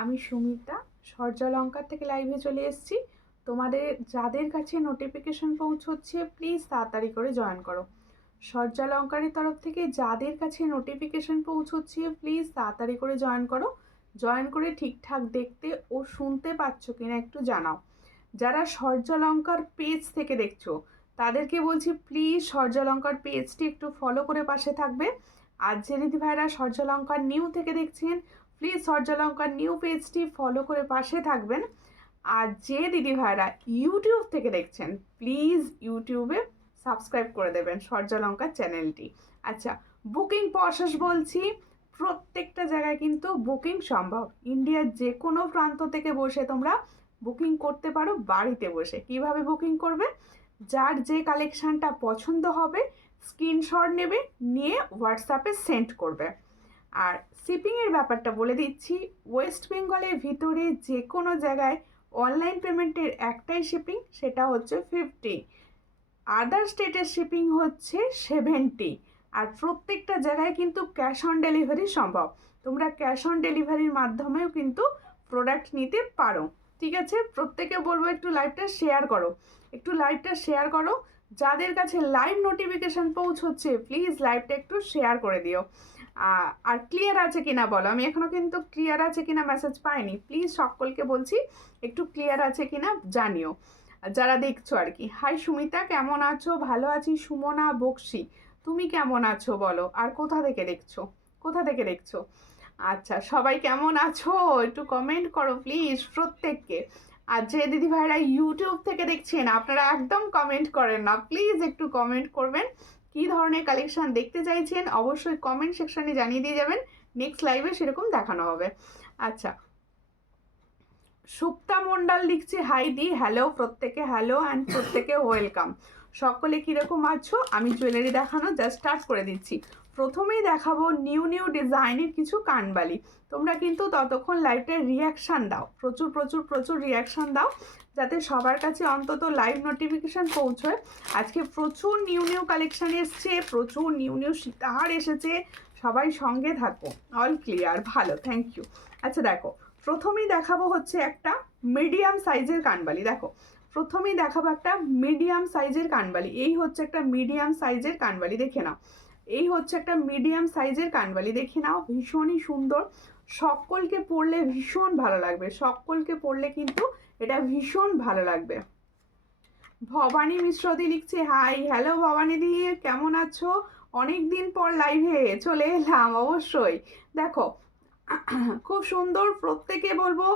আমি সুমিতা সূর্যালঙ্কার থেকে লাইভে চলে এসেছি। তোমাদের যাদের কাছে নোটিফিকেশন পৌঁছচ্ছে প্লিজ তাড়াতাড়ি করে জয়েন করো। সূর্যালঙ্কারের তরফ থেকে যাদের কাছে নোটিফিকেশন পৌঁছচ্ছে প্লিজ তাড়াতাড়ি করে জয়েন করো। জয়েন করে ঠিকঠাক দেখতে ও শুনতে পাচ্ছ কিনা একটু জানাও। যারা সূর্যালঙ্কার পেজ থেকে দেখছো তাদেরকে বলছি প্লিজ সূর্যালঙ্কার পেজটি একটু ফলো করে পাশে থাকবে। আর যে দিদি ভাইরা সূর্যালঙ্কার নিউ থেকে দেখছেন প্লিজ সূর্যালঙ্কার নিউ পেজটি ফলো করে পাশে থাকবেন। আর যে দিদি ভাইরা ইউটিউব থেকে দেখছেন প্লিজ ইউটিউবে সাবস্ক্রাইব করে দেবেন সূর্যালঙ্কার চ্যানেলটি। আচ্ছা, বুকিং প্রসেস বলছি, প্রত্যেকটা জায়গায় কিন্তু বুকিং সম্ভব। ইন্ডিয়ার যে কোনো প্রান্ত থেকে বসে তোমরা বুকিং করতে পারো বাড়িতে বসে। কিভাবে বুকিং করবে? যার যে কালেকশানটা পছন্দ হবে স্ক্রিনশট নেবে, নিয়ে হোয়াটসঅ্যাপে সেন্ড করবে। আর শিপিংয়ের ব্যাপারটা বলে দিচ্ছি, ওয়েস্ট বেঙ্গলের ভিতরে যে কোনো জায়গায় অনলাইন পেমেন্টের একটাই শিপিং, সেটা হচ্ছে 50। আদার স্টেটের শিপিং হচ্ছে 70। আর প্রত্যেকটা জায়গায় কিন্তু ক্যাশ অন ডেলিভারি সম্ভব। তোমরা ক্যাশ অন ডেলিভারির মাধ্যমেও কিন্তু প্রোডাক্ট নিতে পারো। ঠিক আছে, প্রত্যেকে বলবো একটু লাইভটা শেয়ার করো, একটু লাইভটা শেয়ার করো। যাদের কাছে লাইভ নোটিফিকেশান পৌঁছচ্ছে প্লিজ লাইভটা একটু শেয়ার করে দিও। আর ক্লিয়ার আছে কিনা বলো, আমি এখনও কিন্তু ক্লিয়ার আছে কিনা মেসেজ পাইনি। প্লিজ সকলকে বলছি একটু ক্লিয়ার আছে কিনা জানিও যারা দেখছো আর কি। হাই সুমিতা, কেমন আছো? ভালো আছি। সুমনা বক্সি, তুমি কেমন আছো বলো? আর কোথা থেকে দেখছো, কোথা থেকে দেখছো? আচ্ছা, সবাই কেমন আছো একটু কমেন্ট করো প্লিজ প্রত্যেককে। আর যে দিদি ভাইরা ইউটিউব থেকে দেখছেন আপনারা একদম কমেন্ট করেন না, প্লিজ একটু কমেন্ট করবেন। কি ধরনের কালেকশন দেখতে চাইছেন অবশ্যই কমেন্ট সেকশনে জানিয়ে দিয়ে যাবেন, নেক্সট লাইভে সেরকম দেখানো হবে। আচ্ছা, সুপ্তা মণ্ডল লিখছে হাই দি, হ্যালো প্রত্যেকে, হ্যালো অ্যান্ড প্রত্যেকে ওয়েলকাম। সকলে কীরকম আছো? আমি জুয়েলারি দেখানো জাস্ট স্টার্ট করে দিচ্ছি। প্রথমেই দেখাবো নিউ নিউ ডিজাইনের কিছু কানবালি। তোমরা কিন্তু ততক্ষণ লাইভটার রিয়াকশান দাও, প্রচুর প্রচুর প্রচুর রিয়াকশান দাও, যাতে সবার কাছে অন্তত লাইভ নোটিফিকেশান পৌঁছয়। আজকে প্রচুর নিউ নিউ কালেকশান এসছে, প্রচুর নিউ নিউ সীতাহার এসেছে, সবাই সঙ্গে থাকো। অল ক্লিয়ার, ভালো, থ্যাংক ইউ। আচ্ছা দেখো, প্রথমেই দেখাবো হচ্ছে একটা মিডিয়াম সাইজের কানবালি। দেখো, প্রথমেই দেখাবো একটা মিডিয়াম সাইজের কানবালি। এই হচ্ছে একটা মিডিয়াম সাইজের কানবালি, দেখে নাও। এই হচ্ছে একটা মিডিয়াম সাইজের কানবালি, দেখে নাও, ভীষণই সুন্দর। সকলকে পরলে ভীষণ ভালো লাগবে, সকলকে পরলে কিন্তু এটা ভীষণ ভালো লাগবে। ভবানী মিশ্রদি লিখছে হাই, হ্যালো ভবানীদি, কেমন আছো? অনেক দিন পর লাইভে চলে এলাম। অবশ্যই দেখো, খুব সুন্দর, প্রত্যেকে বলবো।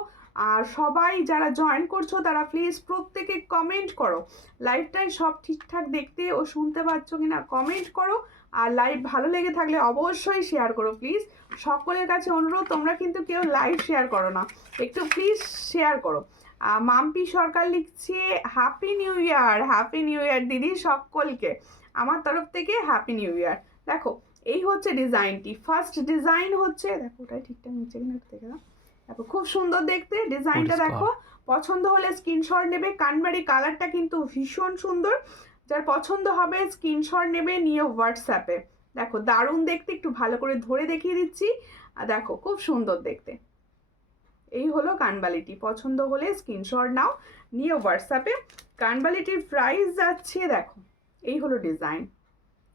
আর সবাই যারা জয়েন করছো তারা প্লিজ প্রত্যেকে কমেন্ট করো, লাইভটাই সব ঠিকঠাক দেখতে ও শুনতে পাচ্ছ কিনা কমেন্ট করো। আর লাইভ ভালো লেগে থাকলে অবশ্যই শেয়ার করো প্লিজ। সকলের কাছে অনুরোধ, তোমরা কিন্তু কেউ লাইভ শেয়ার করো না, একটু প্লিজ শেয়ার করো। মাম্পি সরকার লিখছে happy new year, happy new year দিদি, সকলকে আমার তরফ থেকে হ্যাপি নিউ ইয়ার। দেখো, এই হচ্ছে ডিজাইনটি, ফার্স্ট ডিজাইন হচ্ছে, দেখো ওটাই ঠিকঠাক নিচে কিনা একটু দেখে দাও। দেখো খুব সুন্দর দেখতে ডিজাইনটা, দেখো পছন্দ হলে স্ক্রিনশট নেবে। কানবাড়ি কালারটা কিন্তু ভীষণ সুন্দর, যার পছন্দ হবে স্ক্রিনশট নেবে, নিয়ে হোয়াটসঅ্যাপে। দেখো দারুণ দেখতে, একটু ভালো করে ধরে দেখিয়ে দিচ্ছি। দেখো খুব সুন্দর দেখতে। এই হলো কানবালিটি, পছন্দ হলে স্ক্রিনশট নাও, নিয়ে হোয়াটসঅ্যাপে। কানবালিটির প্রাইস যাচ্ছে, দেখো এই হলো ডিজাইন,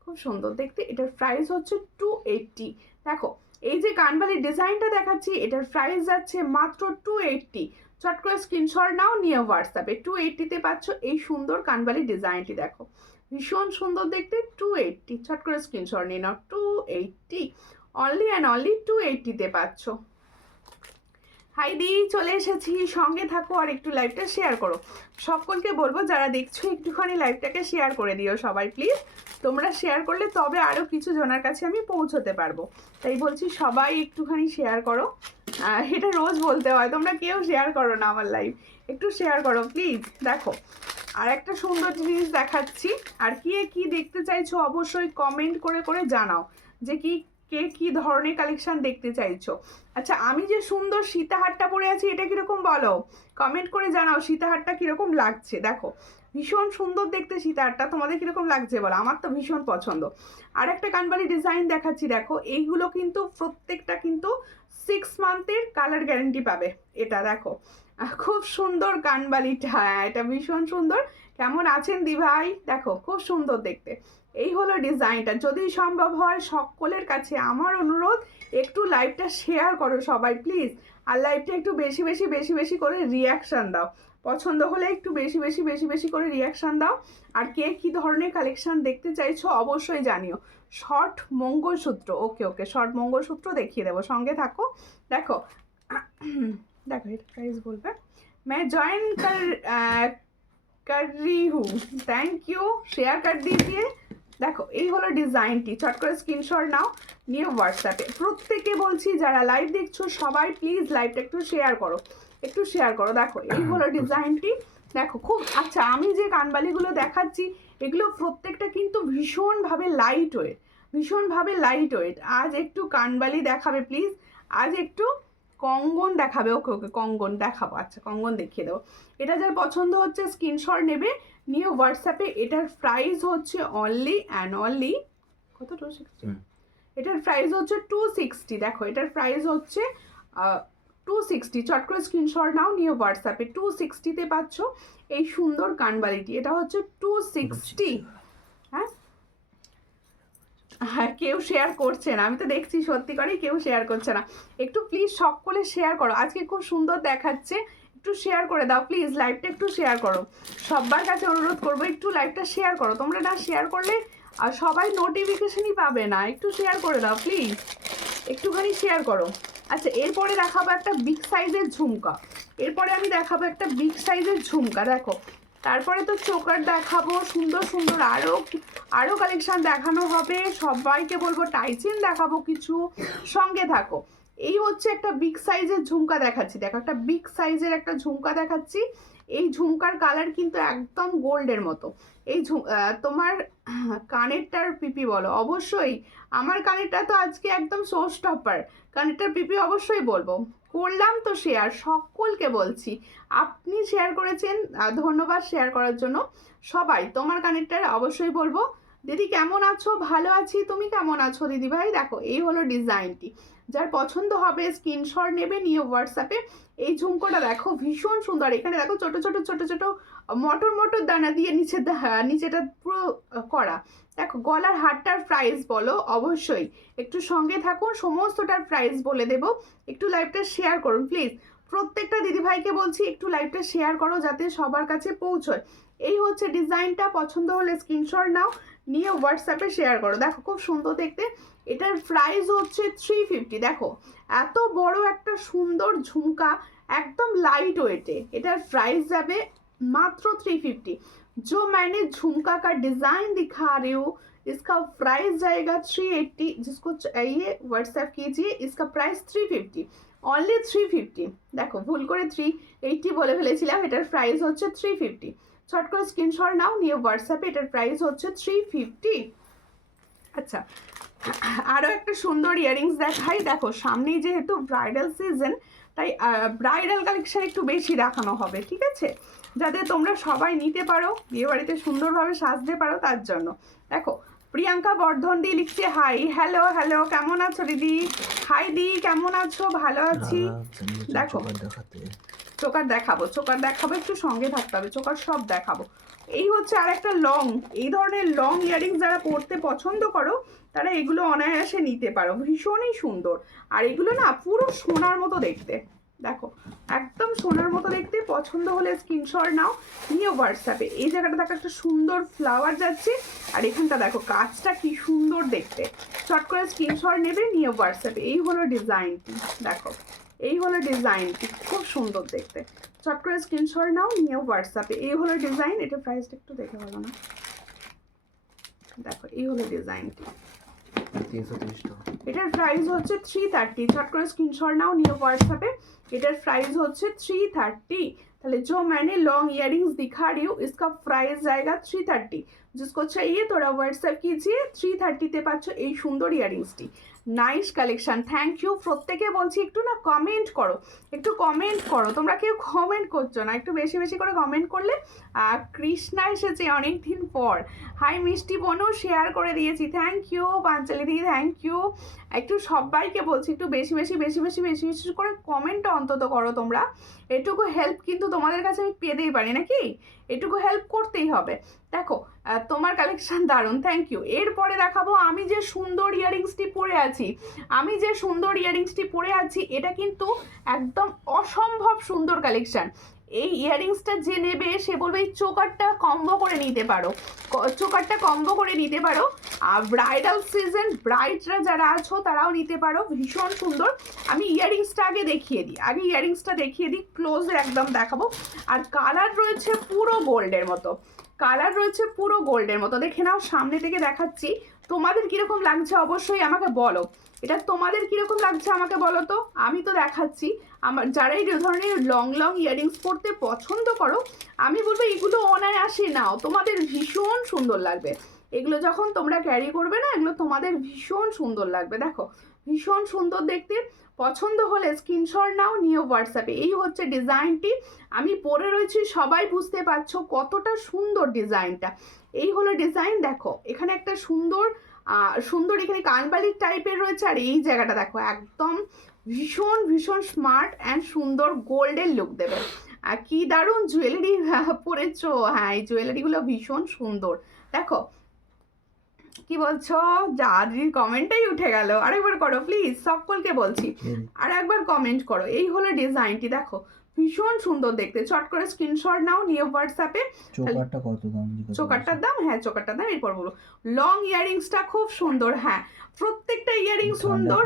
খুব সুন্দর দেখতে। এটার প্রাইস হচ্ছে 280। দেখো এই যে কানবালির ডিজাইনটা দেখাচ্ছি, এটার প্রাইস যাচ্ছে মাত্র 280। চট করে স্ক্রিনশট নাও, নিয়ে হোয়াটসঅ্যাপে। 280তে পাচ্ছ এই সুন্দর কানবালির ডিজাইনটি, দেখো ভীষণ সুন্দর দেখতে। 280, চট করে স্ক্রিনশট নিয়ে নাও। 280 অনলি অ্যান্ড অনলি 280তে পাচ্ছ। হাই দি, চলে এসেছি, সঙ্গে থাকো আর একটু লাইভটা শেয়ার করো। সকলকে বলবো যারা দেখছো একটুখানি লাইভটাকে শেয়ার করে দিও সবাই প্লিজ। তোমরা শেয়ার করলে তবে আরও কিছু জনের কাছে আমি পৌঁছতে পারবো, তাই বলছি সবাই একটুখানি শেয়ার করো। এটা রোজ বলতে হয়, তোমরা কেউ শেয়ার করো না আমার লাইভ, একটু শেয়ার করো প্লিজ। দেখো আর একটা সুন্দর জিনিস দেখাচ্ছি, আর কি দেখতে চাইছো অবশ্যই কমেন্ট করে করে জানাও যে কে কি ধরনের কালেকশন দেখতে চাইছো। আচ্ছা, আমি যে সুন্দর সীতাহারটা পরে আছি এটা কিরকম বলো, কমেন্ট করে জানাও সীতাহারটা কিরকম লাগছে। দেখো ভীষণ সুন্দর দেখতে সীতাহারটা। তোমাদের কীরকম লাগছে বলো? আমার তো ভীষণ পছন্দ। আর একটা কানবালি ডিজাইন দেখাচ্ছি, দেখো এইগুলো কিন্তু প্রত্যেকটা কিন্তু 6 মান্থের কালার গ্যারেন্টি পাবে। এটা দেখো খুব সুন্দর কানবালিটা, এটা ভীষণ সুন্দর। কেমন আছেন দি ভাই? দেখো খুব সুন্দর দেখতে। এই হলো ডিজাইনটা। যদি সম্ভব হয় সকলের কাছে আমার অনুরোধ, একটু লাইভটা শেয়ার করো সবাই প্লিজ, আর লাইভটা একটু বেশি বেশি বেশি বেশি করে রিয়াকশান দাও। পছন্দ হলে একটু বেশি বেশি বেশি বেশি করে রিয়াকশান দাও। আর কে কী ধরনের কালেকশান দেখতে চাইছো অবশ্যই জানিও। শর্ট মঙ্গলসূত্র, ওকে ওকে, শর্ট মঙ্গলসূত্র দেখিয়ে দেবো, সঙ্গে থাকো। দেখো দেখো এটা প্রাইস বলবে। मैं ज्वाइन कर रही हूँ, थैंक यू, शेयर कर दीजिए। দেখো এই হলো ডিজাইনটি, চট করে স্ক্রিনশট নাও, নিয়ে হোয়াটসঅ্যাপে। প্রত্যেকে বলছি যারা লাইভ দেখছো সবাই প্লিজ লাইভটা একটু শেয়ার করো, একটু শেয়ার করো। দেখো এই হলো ডিজাইনটি। দেখো খুব আচ্ছা, আমি যে কানবালিগুলো দেখাচ্ছি এগুলো প্রত্যেকটা কিন্তু ভীষণভাবে লাইট ওয়েট, ভীষণভাবে লাইট ওয়েট। আজ একটু কানবালি দেখাবে প্লিজ, আজ একটু কঙ্গন দেখাবে। ওকে ওকে, কঙ্গন দেখাবো। আচ্ছা কঙ্গন দেখিয়ে দেবো। এটা যার পছন্দ হচ্ছে স্ক্রিনশট নেবে, নিয়ে হোয়াটসঅ্যাপে। এটার প্রাইস হচ্ছে অনলি অ্যান্ড অনলি কত, 260। এটার প্রাইস হচ্ছে 260। দেখো এটার প্রাইস হচ্ছে 260। চট করে স্ক্রিনশট নাও, নিয়ে হোয়াটসঅ্যাপে। 260-তে পাচ্ছ এই সুন্দর কানবালিটি। এটা হচ্ছে 260। হ্যাঁ হ্যাঁ, কেউ শেয়ার করছে না, আমি তো দেখছি সত্যি করেই কেউ শেয়ার করছে না। একটু প্লিজ সকলে শেয়ার করো, আজকে খুব সুন্দর দেখাচ্ছে, একটু শেয়ার করে দাও প্লিজ, লাইভটা একটু শেয়ার করো। সবার কাছে অনুরোধ করবো একটু লাইভটা শেয়ার করো, তোমরা না শেয়ার করলে আর সবাই নোটিফিকেশনই পাবে না। একটু শেয়ার করে দাও প্লিজ, একটুখানি শেয়ার করো। আচ্ছা এরপরে দেখাবো একটা বিগ সাইজের ঝুমকা, এরপরে আমি দেখাবো একটা বিগ সাইজের ঝুমকা। দেখো তারপরে তো চোকার দেখাবো, সুন্দর সুন্দর আরও কালেকশান দেখানো হবে। সবাইকে বলবো টাইচেন দেখাবো কিছু, সঙ্গে থাকো। এই হচ্ছে একটা বিগ সাইজের ঝুমকা দেখাচ্ছি। দেখো একটা বিগ সাইজের একটা ঝুমকা দেখাচ্ছি। এই ঝুমকার কালার কিন্তু একদম গোল্ডের মতো। এই তোমার কানেরটার পিপি বলো অবশ্যই, আমার কানেরটা তো আজকে একদম শো স্টপার, কানেরটার পিপি অবশ্যই বলবো। করলাম তো শেয়ার, সকলকে বলছি, আপনি শেয়ার করেছেন, ধন্যবাদ শেয়ার করার জন্য। সবাই তোমার কানেরটার অবশ্যই বলবো। দিদি কেমন আছো? ভালো আছি, তুমি কেমন আছো দিদি ভাই? দেখো এই হলো ডিজাইনটি, যার পছন্দ হবে স্ক্রিনশট নেবে, নিয়ে হোয়াটসঅ্যাপে। এই ঝুমকোটা দেখো ভীষণ সুন্দর। এখানে দেখো ছোট ছোট ছোট ছোট মটর মটর দানা দিয়ে নিচেটা পুরো করা। দেখো গলার হারটার প্রাইস বলো অবশ্যই, একটু সঙ্গে থাকুন, সমস্তটার প্রাইস বলে দেবো। একটু লাইভটা শেয়ার করুন প্লিজ, প্রত্যেকটা দিদিভাইকে বলছি একটু লাইভটা শেয়ার করো যাতে সবার কাছে পৌঁছয়। এই হচ্ছে ডিজাইনটা, পছন্দ হলে স্ক্রিনশট নাও, নিয়ে হোয়াটসঅ্যাপে শেয়ার করো। দেখো খুব সুন্দর দেখতে। এটার প্রাইস হচ্ছে 350। দেখো এত বড় একটা সুন্দর ঝুমকা, একদম লাইট ওয়েটে, এটার প্রাইস যাবে मात्र 350। जो मैंने झुमका का डिजाइन दिखा रही हूँ इसका प्राइस जाएगा 380। जिसको चाहिए व्हाट्सएप कीजिए, इसका प्राइस 350, অনলি 350। দেখো ভুল করে 380 বলে ফেলেছিলাম, এটার প্রাইস হচ্ছে 350। শর্ট করে স্ক্রিনশট নাও, নিয়ে হোয়াটসঅ্যাপে। এটার প্রাইস হচ্ছে 350। আচ্ছা আরও একটা সুন্দর ইয়াররিংস দেখাই। দেখো সামনেই যেহেতু ব্রাইডাল সিজন, তাই ব্রাইডাল কালেকশন একটু বেশি দেখানো হবে, ঠিক আছে, যাতে তোমরা সবাই নিতে পারো, বিয়েবাড়িতে সুন্দরভাবে সাজতে পারো তার জন্য। দেখো প্রিয়াঙ্কা বর্ধন দি লিখছে হাই, হ্যালো হ্যালো, কেমন আছো দিদি? হাই দি, কেমন আছো? ভালো আছি। দেখো চোকার দেখাবো, চোকার দেখাবো, একটু সঙ্গে থাকতে হবে, চোকার সব দেখাবো। এই হচ্ছে আর একটা লং, এই ধরনের লং ইয়াররিংস যারা পরতে পছন্দ করো তারা এগুলো অনায়াসে নিতে পারো, ভীষণই সুন্দর। আর এগুলো না পুরো সোনার মতো দেখতে, দেখো একদম সোনার মতো দেখতে। পছন্দ হলে স্ক্রিনশট নাও, নিয়ে হোয়াটসঅ্যাপে। এই জায়গাটা দেখো একটা সুন্দর ফ্লাওয়ার যাচ্ছে, আর এখানটা দেখো কাজটা কি সুন্দর দেখতে। চট করে স্ক্রিনশট নেবে, নিয়ে হোয়াটসঅ্যাপে। এই হলো ডিজাইনটি, দেখো এই হলো ডিজাইনটি, খুব সুন্দর দেখতে। চট করে স্ক্রিনশট নাও, নিয়ে হোয়াটসঅ্যাপে। এই হলো ডিজাইন, এটা প্রাইসটা একটু দেখে ভালো না। দেখো এই হলো ডিজাইনটি, 330 টাকা। এটার প্রাইস হচ্ছে 330। চট করে স্ক্রিনশট নাও, নিয়ে হোয়াটসঅ্যাপে। এটার প্রাইস হচ্ছে 330। তাহলে जो मैंने लॉन्ग इयररिंग्स दिखा रही हूँ इसका प्राइस जाएगा 330। जिसको चाहिए थोड़ा व्हाट्सएप कीजिए। 330-তে পাচ্ছ এই সুন্দর ইয়াররিংসটি। Nice collection, thank you. প্রত্যেকে বলছি একটু না কমেন্ট করো, একটু কমেন্ট করো, তোমরা কেউ কমেন্ট করছো না, একটু বেশি বেশি করে কমেন্ট করলে। কৃষ্ণা এসেছে অনেক দিন পর, হাই মিষ্টি বনু, শেয়ার করে দিয়েছি, থ্যাংক ইউ। পাঞ্চালি দিদি থ্যাংক ইউ। একটু সবাইকে বলছি একটু বেশি বেশি বেশি বেশি বেশি বেশি করে কমেন্ট অন্তত করো তোমরা। এটুকু হেল্প কিন্তু তোমাদের কাছে আমি পেতেই পারি নাকি, এটুকু হেল্প করতেই হবে। দেখো তোমার কালেকশন দারুণ, থ্যাংক ইউ। এরপরে দেখাবো আমি যে সুন্দর ইয়াররিংসটি পরে আছি, আমি যে সুন্দর ইয়াররিংসটি পরে আছি এটা কিন্তু একদম অসম্ভব সুন্দর কালেকশন। এই ইয়াররিংসটা যে নেবে সে বলবে এই চোকারটা কম্বো করে নিতে পারো, চোকারটা কম্বো করে নিতে পারো। আর ব্রাইডাল সিজন ব্রাইডরা যারা আছো তারাও নিতে পারো, ভীষণ সুন্দর। আমি ইয়াররিংসটা আগে দেখিয়ে দিই, আগে ইয়াররিংসটা দেখিয়ে দিই, ক্লোজে একদম দেখাবো। আর কালার রয়েছে পুরো গোল্ডের মতো, কালার রয়েছে পুরো গোল্ডের মতো, দেখে নাও, সামনে থেকে দেখাচ্ছি। তোমাদের কীরকম লাগছে অবশ্যই আমাকে বলো, এটা তোমাদের কীরকম লাগছে আমাকে বলো তো। আমি তো দেখাচ্ছি, আমার যারা এই ধরনের লং লং ইয়াররিংস পরতে পছন্দ করো আমি বলবো এগুলো অনায়াসে নাও, তোমাদের ভীষণ সুন্দর লাগবে। এগুলো যখন তোমরা ক্যারি করবে না, এগুলো তোমাদের ভীষণ সুন্দর লাগবে। দেখো ভীষণ সুন্দর দেখতে, পছন্দ হলে স্ক্রিনশট নাও, নিও হোয়াটসঅ্যাপে। এই হচ্ছে ডিজাইনটি, আমি পরে রয়েছি, সবাই বুঝতে পারছো কতটা সুন্দর ডিজাইনটা। এই হলো ডিজাইন, দেখো এখানে একটা সুন্দর সুন্দর এখানে কানবালির টাইপের রয়েছে। আর এই জায়গাটা দেখো একদম ভীষণ ভীষণ স্মার্ট অ্যান্ড সুন্দর গোল্ডের লুক দেবে। আর কি দারুণ জুয়েলারি পরেছো, হ্যাঁ এই জুয়েলারিগুলো ভীষণ সুন্দর। দেখো কি বলছো, জাদির কমেন্টটাই উঠে গেল, আরেকবার করো প্লিজ, সকলকে বলছি আর একবার কমেন্ট করো। এই হলো ডিজাইনটি, দেখো ভীষণ সুন্দর দেখতে, চট করে স্ক্রিনশট নাও, নিয়ে হোয়াটসঅ্যাপে। চোকারটা কত দাম? চোকারটার দাম, হ্যাঁ চোকারটার দাম এরপর বলো। লং ইয়াররিংসটা খুব সুন্দর, হ্যাঁ প্রত্যেকটা ইয়াররিং সুন্দর,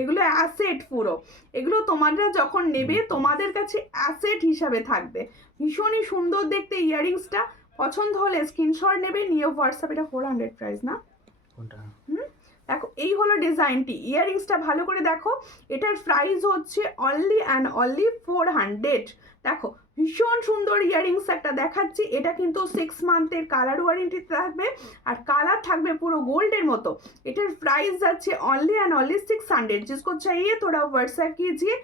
এগুলো অ্যাসেট পুরো, এগুলো তোমরা যখন নেবে তোমাদের কাছে অ্যাসেট হিসাবে থাকবে। ভীষণই সুন্দর দেখতে ইয়াররিংসটা, পছন্দ হলে স্ক্রিনশট নেবে, নিয়ে হোয়াটসঅ্যাপ। এটা 400 প্রাইস না? কোনটা? দেখো এই হলো ডিজাইনটি, ইয়াররিংসটা ভালো করে দেখো, এটার প্রাইস হচ্ছে অনলি অ্যান্ড অনলি 400। দেখো ভীষণ সুন্দর ইয়াররিংস একটা দেখাচ্ছি, এটা কিন্তু 6 মান্থের কালার ওয়ারেন্টি থাকবে, আর কালার থাকবে পুরো গোল্ডের মতো। এটার প্রাইস যাচ্ছে অনলি অ্যান্ড অনলি 600। जिसको चाहिए थोड़ा व्हाट्सएप कीजिए।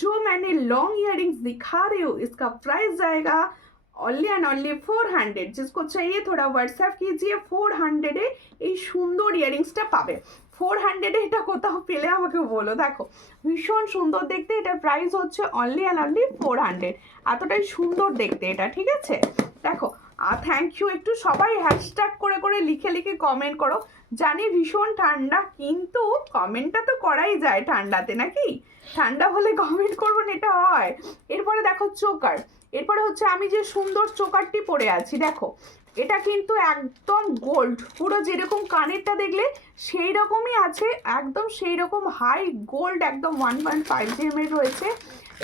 जो मैंने लॉन्ग इयररिंग्स दिखा रही हूँ इसका प्राइस जाएगा অনলি অ্যান্ড অনলি 400। जिसको चाहिए थोड़ा व्हाट्सएप कीजिए। 400 এই সুন্দর ইয়াররিংসটা পাবে। 400 এটা কোথাও পেলে আমাকে বলো। দেখো ভীষণ সুন্দর দেখতে, এটার প্রাইস হচ্ছে অনলি অ্যান্ড অনলি 400। এতটাই সুন্দর দেখতে এটা, ঠিক আছে। দেখো থ্যাংক ইউ, একটু সবাই হ্যাশট্যাগ করে করে লিখে লিখে কমেন্ট করো। জানি ভীষণ ঠান্ডা, কিন্তু কমেন্টটা তো করাই যায় ঠান্ডাতে নাকি, ঠান্ডা হলে কমেন্ট করবো না, এটা হয়। এরপরে দেখো চোকার, এরপরে হচ্ছে আমি যে সুন্দর চোকারটি পরে আছি, দেখো এটা কিন্তু একদম গোল্ড, পুরো যেরকম কানেরটা দেখলে সেই রকমই আছে, একদম সেই রকম হাই গোল্ড, একদম 1.5 GM রয়েছে।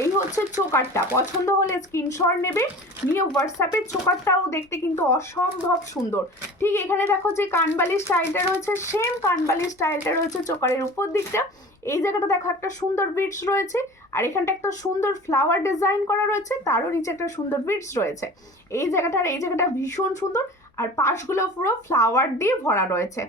এই হচ্ছে চোকারটা, পছন্দ হলে স্ক্রিনশট নেবে, নিয়ে হোয়াটসঅ্যাপে। চোকারটাও দেখতে কিন্তু অসম্ভব সুন্দর। ঠিক এখানে দেখো যে কানবালির স্টাইলটা রয়েছে, সেম কানবালির স্টাইলটা রয়েছে চোকারের উপর দিকটা। এই জায়গাটা দেখো একটা সুন্দর বিটস রয়েছে, আর এখানটা একটা সুন্দর ফ্লাওয়ার ডিজাইন করা রয়েছে, তারও নিচে একটা সুন্দর বিটস রয়েছে। এই জায়গাটা আর এই জায়গাটা ভীষণ সুন্দর, আর পাশগুলো পুরো ফ্লাওয়ার দিয়ে ভরা রয়েছে,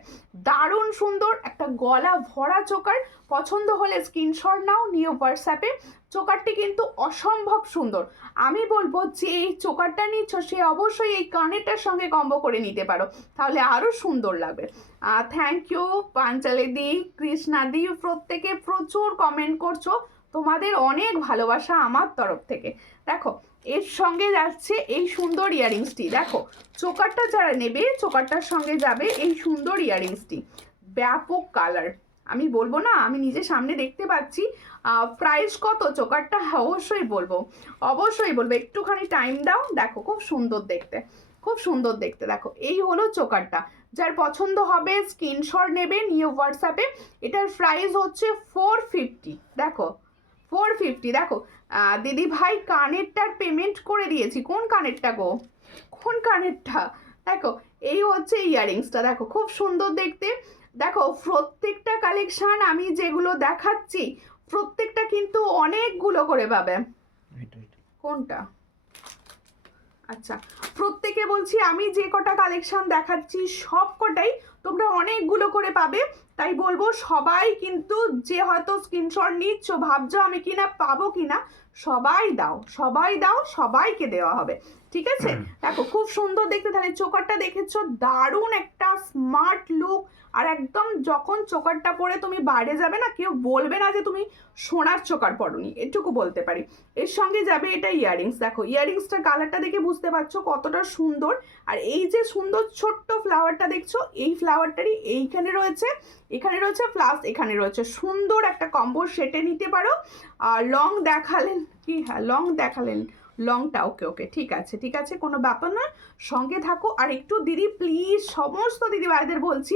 দারুণ সুন্দর একটা গলা ভরা চোকার। পছন্দ হলে স্ক্রিনশট নাও, নিয়ে হোয়াটসঅ্যাপে। চোকারটি কিন্তু অসম্ভব সুন্দর, আমি বলবো যে এই চোকারটা নিচ্ছ সে অবশ্যই এই কানেরটার সঙ্গে কম্বো করে নিতে পারো, তাহলে আরও সুন্দর লাগবে। থ্যাংক ইউ পাঞ্চালি দি, কৃষ্ণা দি, প্রত্যেকে প্রচুর কমেন্ট করছো, তোমাদের অনেক ভালোবাসা আমার তরফ থেকে। দেখো এর সঙ্গে যাচ্ছে এই সুন্দর ইয়াররিংসটি, দেখো চোকারটা যারা নেবে চোকারটার সঙ্গে যাবে এই সুন্দর ইয়াররিংসটি, ব্যাপক কালার, আমি বলবো না, আমি নিজে সামনে দেখতে পাচ্ছি। প্রাইস কত চোকারটা অবশ্যই বলবো, অবশ্যই বলবো, একটুখানি টাইম দাও। দেখো খুব সুন্দর দেখতে, খুব সুন্দর দেখতে। দেখো এই হলো চোকারটা, যার পছন্দ হবে স্ক্রিনশট নেবে, নিয়ে হোয়াটসঅ্যাপে। এটার প্রাইস হচ্ছে 450। দেখো 450। দেখো দিদি ভাই কানেরটার পেমেন্ট করে দিয়েছি, কোন কানেরটা গো, কোন কানেরটা? দেখো এই হচ্ছে ইয়াররিংসটা, দেখো খুব সুন্দর দেখতে। দেখো প্রত্যেকটা কালেকশন আমি যেগুলো দেখাচ্ছি প্রত্যেকটা কিন্তু অনেকগুলো করে পাবে। কোনটা? আচ্ছা প্রত্যেকে বলছি আমি যে কটা কালেকশন দেখাচ্ছি সব কটাই তোমরা অনেকগুলো করে পাবে, তাই বলবো সবাই কিন্তু যে হয়তো স্ক্রিনশট নিচ্ছ ভাবছো আমি কিনা পাবো কিনা, সবাই দাও, সবাই দাও, সবাইকে দেওয়া হবে, ঠিক আছে। দেখো খুব সুন্দর দেখতে, তাহলে চোকারটা দেখেছো, দারুণ একটা স্মার্ট লুক। আর একদম যখন চোকারটা পরে তুমি বাইরে যাবে না, কেউ বলবে না যে তুমি সোনার চোকার পরনি, এটুকু বলতে পারি। এর সঙ্গে যাবে এটা ইয়াররিংস। দেখো ইয়াররিংসটার কালারটা দেখে বুঝতে পারছো কতটা সুন্দর। আর এই যে সুন্দর ছোট্ট ফ্লাওয়ারটা দেখছো, এই ফ্লাওয়ারটারই এইখানে রয়েছে, এখানে রয়েছে প্লাস এখানে রয়েছে, সুন্দর একটা কম্বো সেটে নিতে পারো। আর লং দেখালেন কি, হ্যাঁ লং দেখালেন, লংটা ওকে ওকে ঠিক আছে, ঠিক আছে, কোনো ব্যাপার না, সঙ্গে থাকো। আর একটু দিদি প্লিজ, সমস্ত দিদিভাইদের বলছি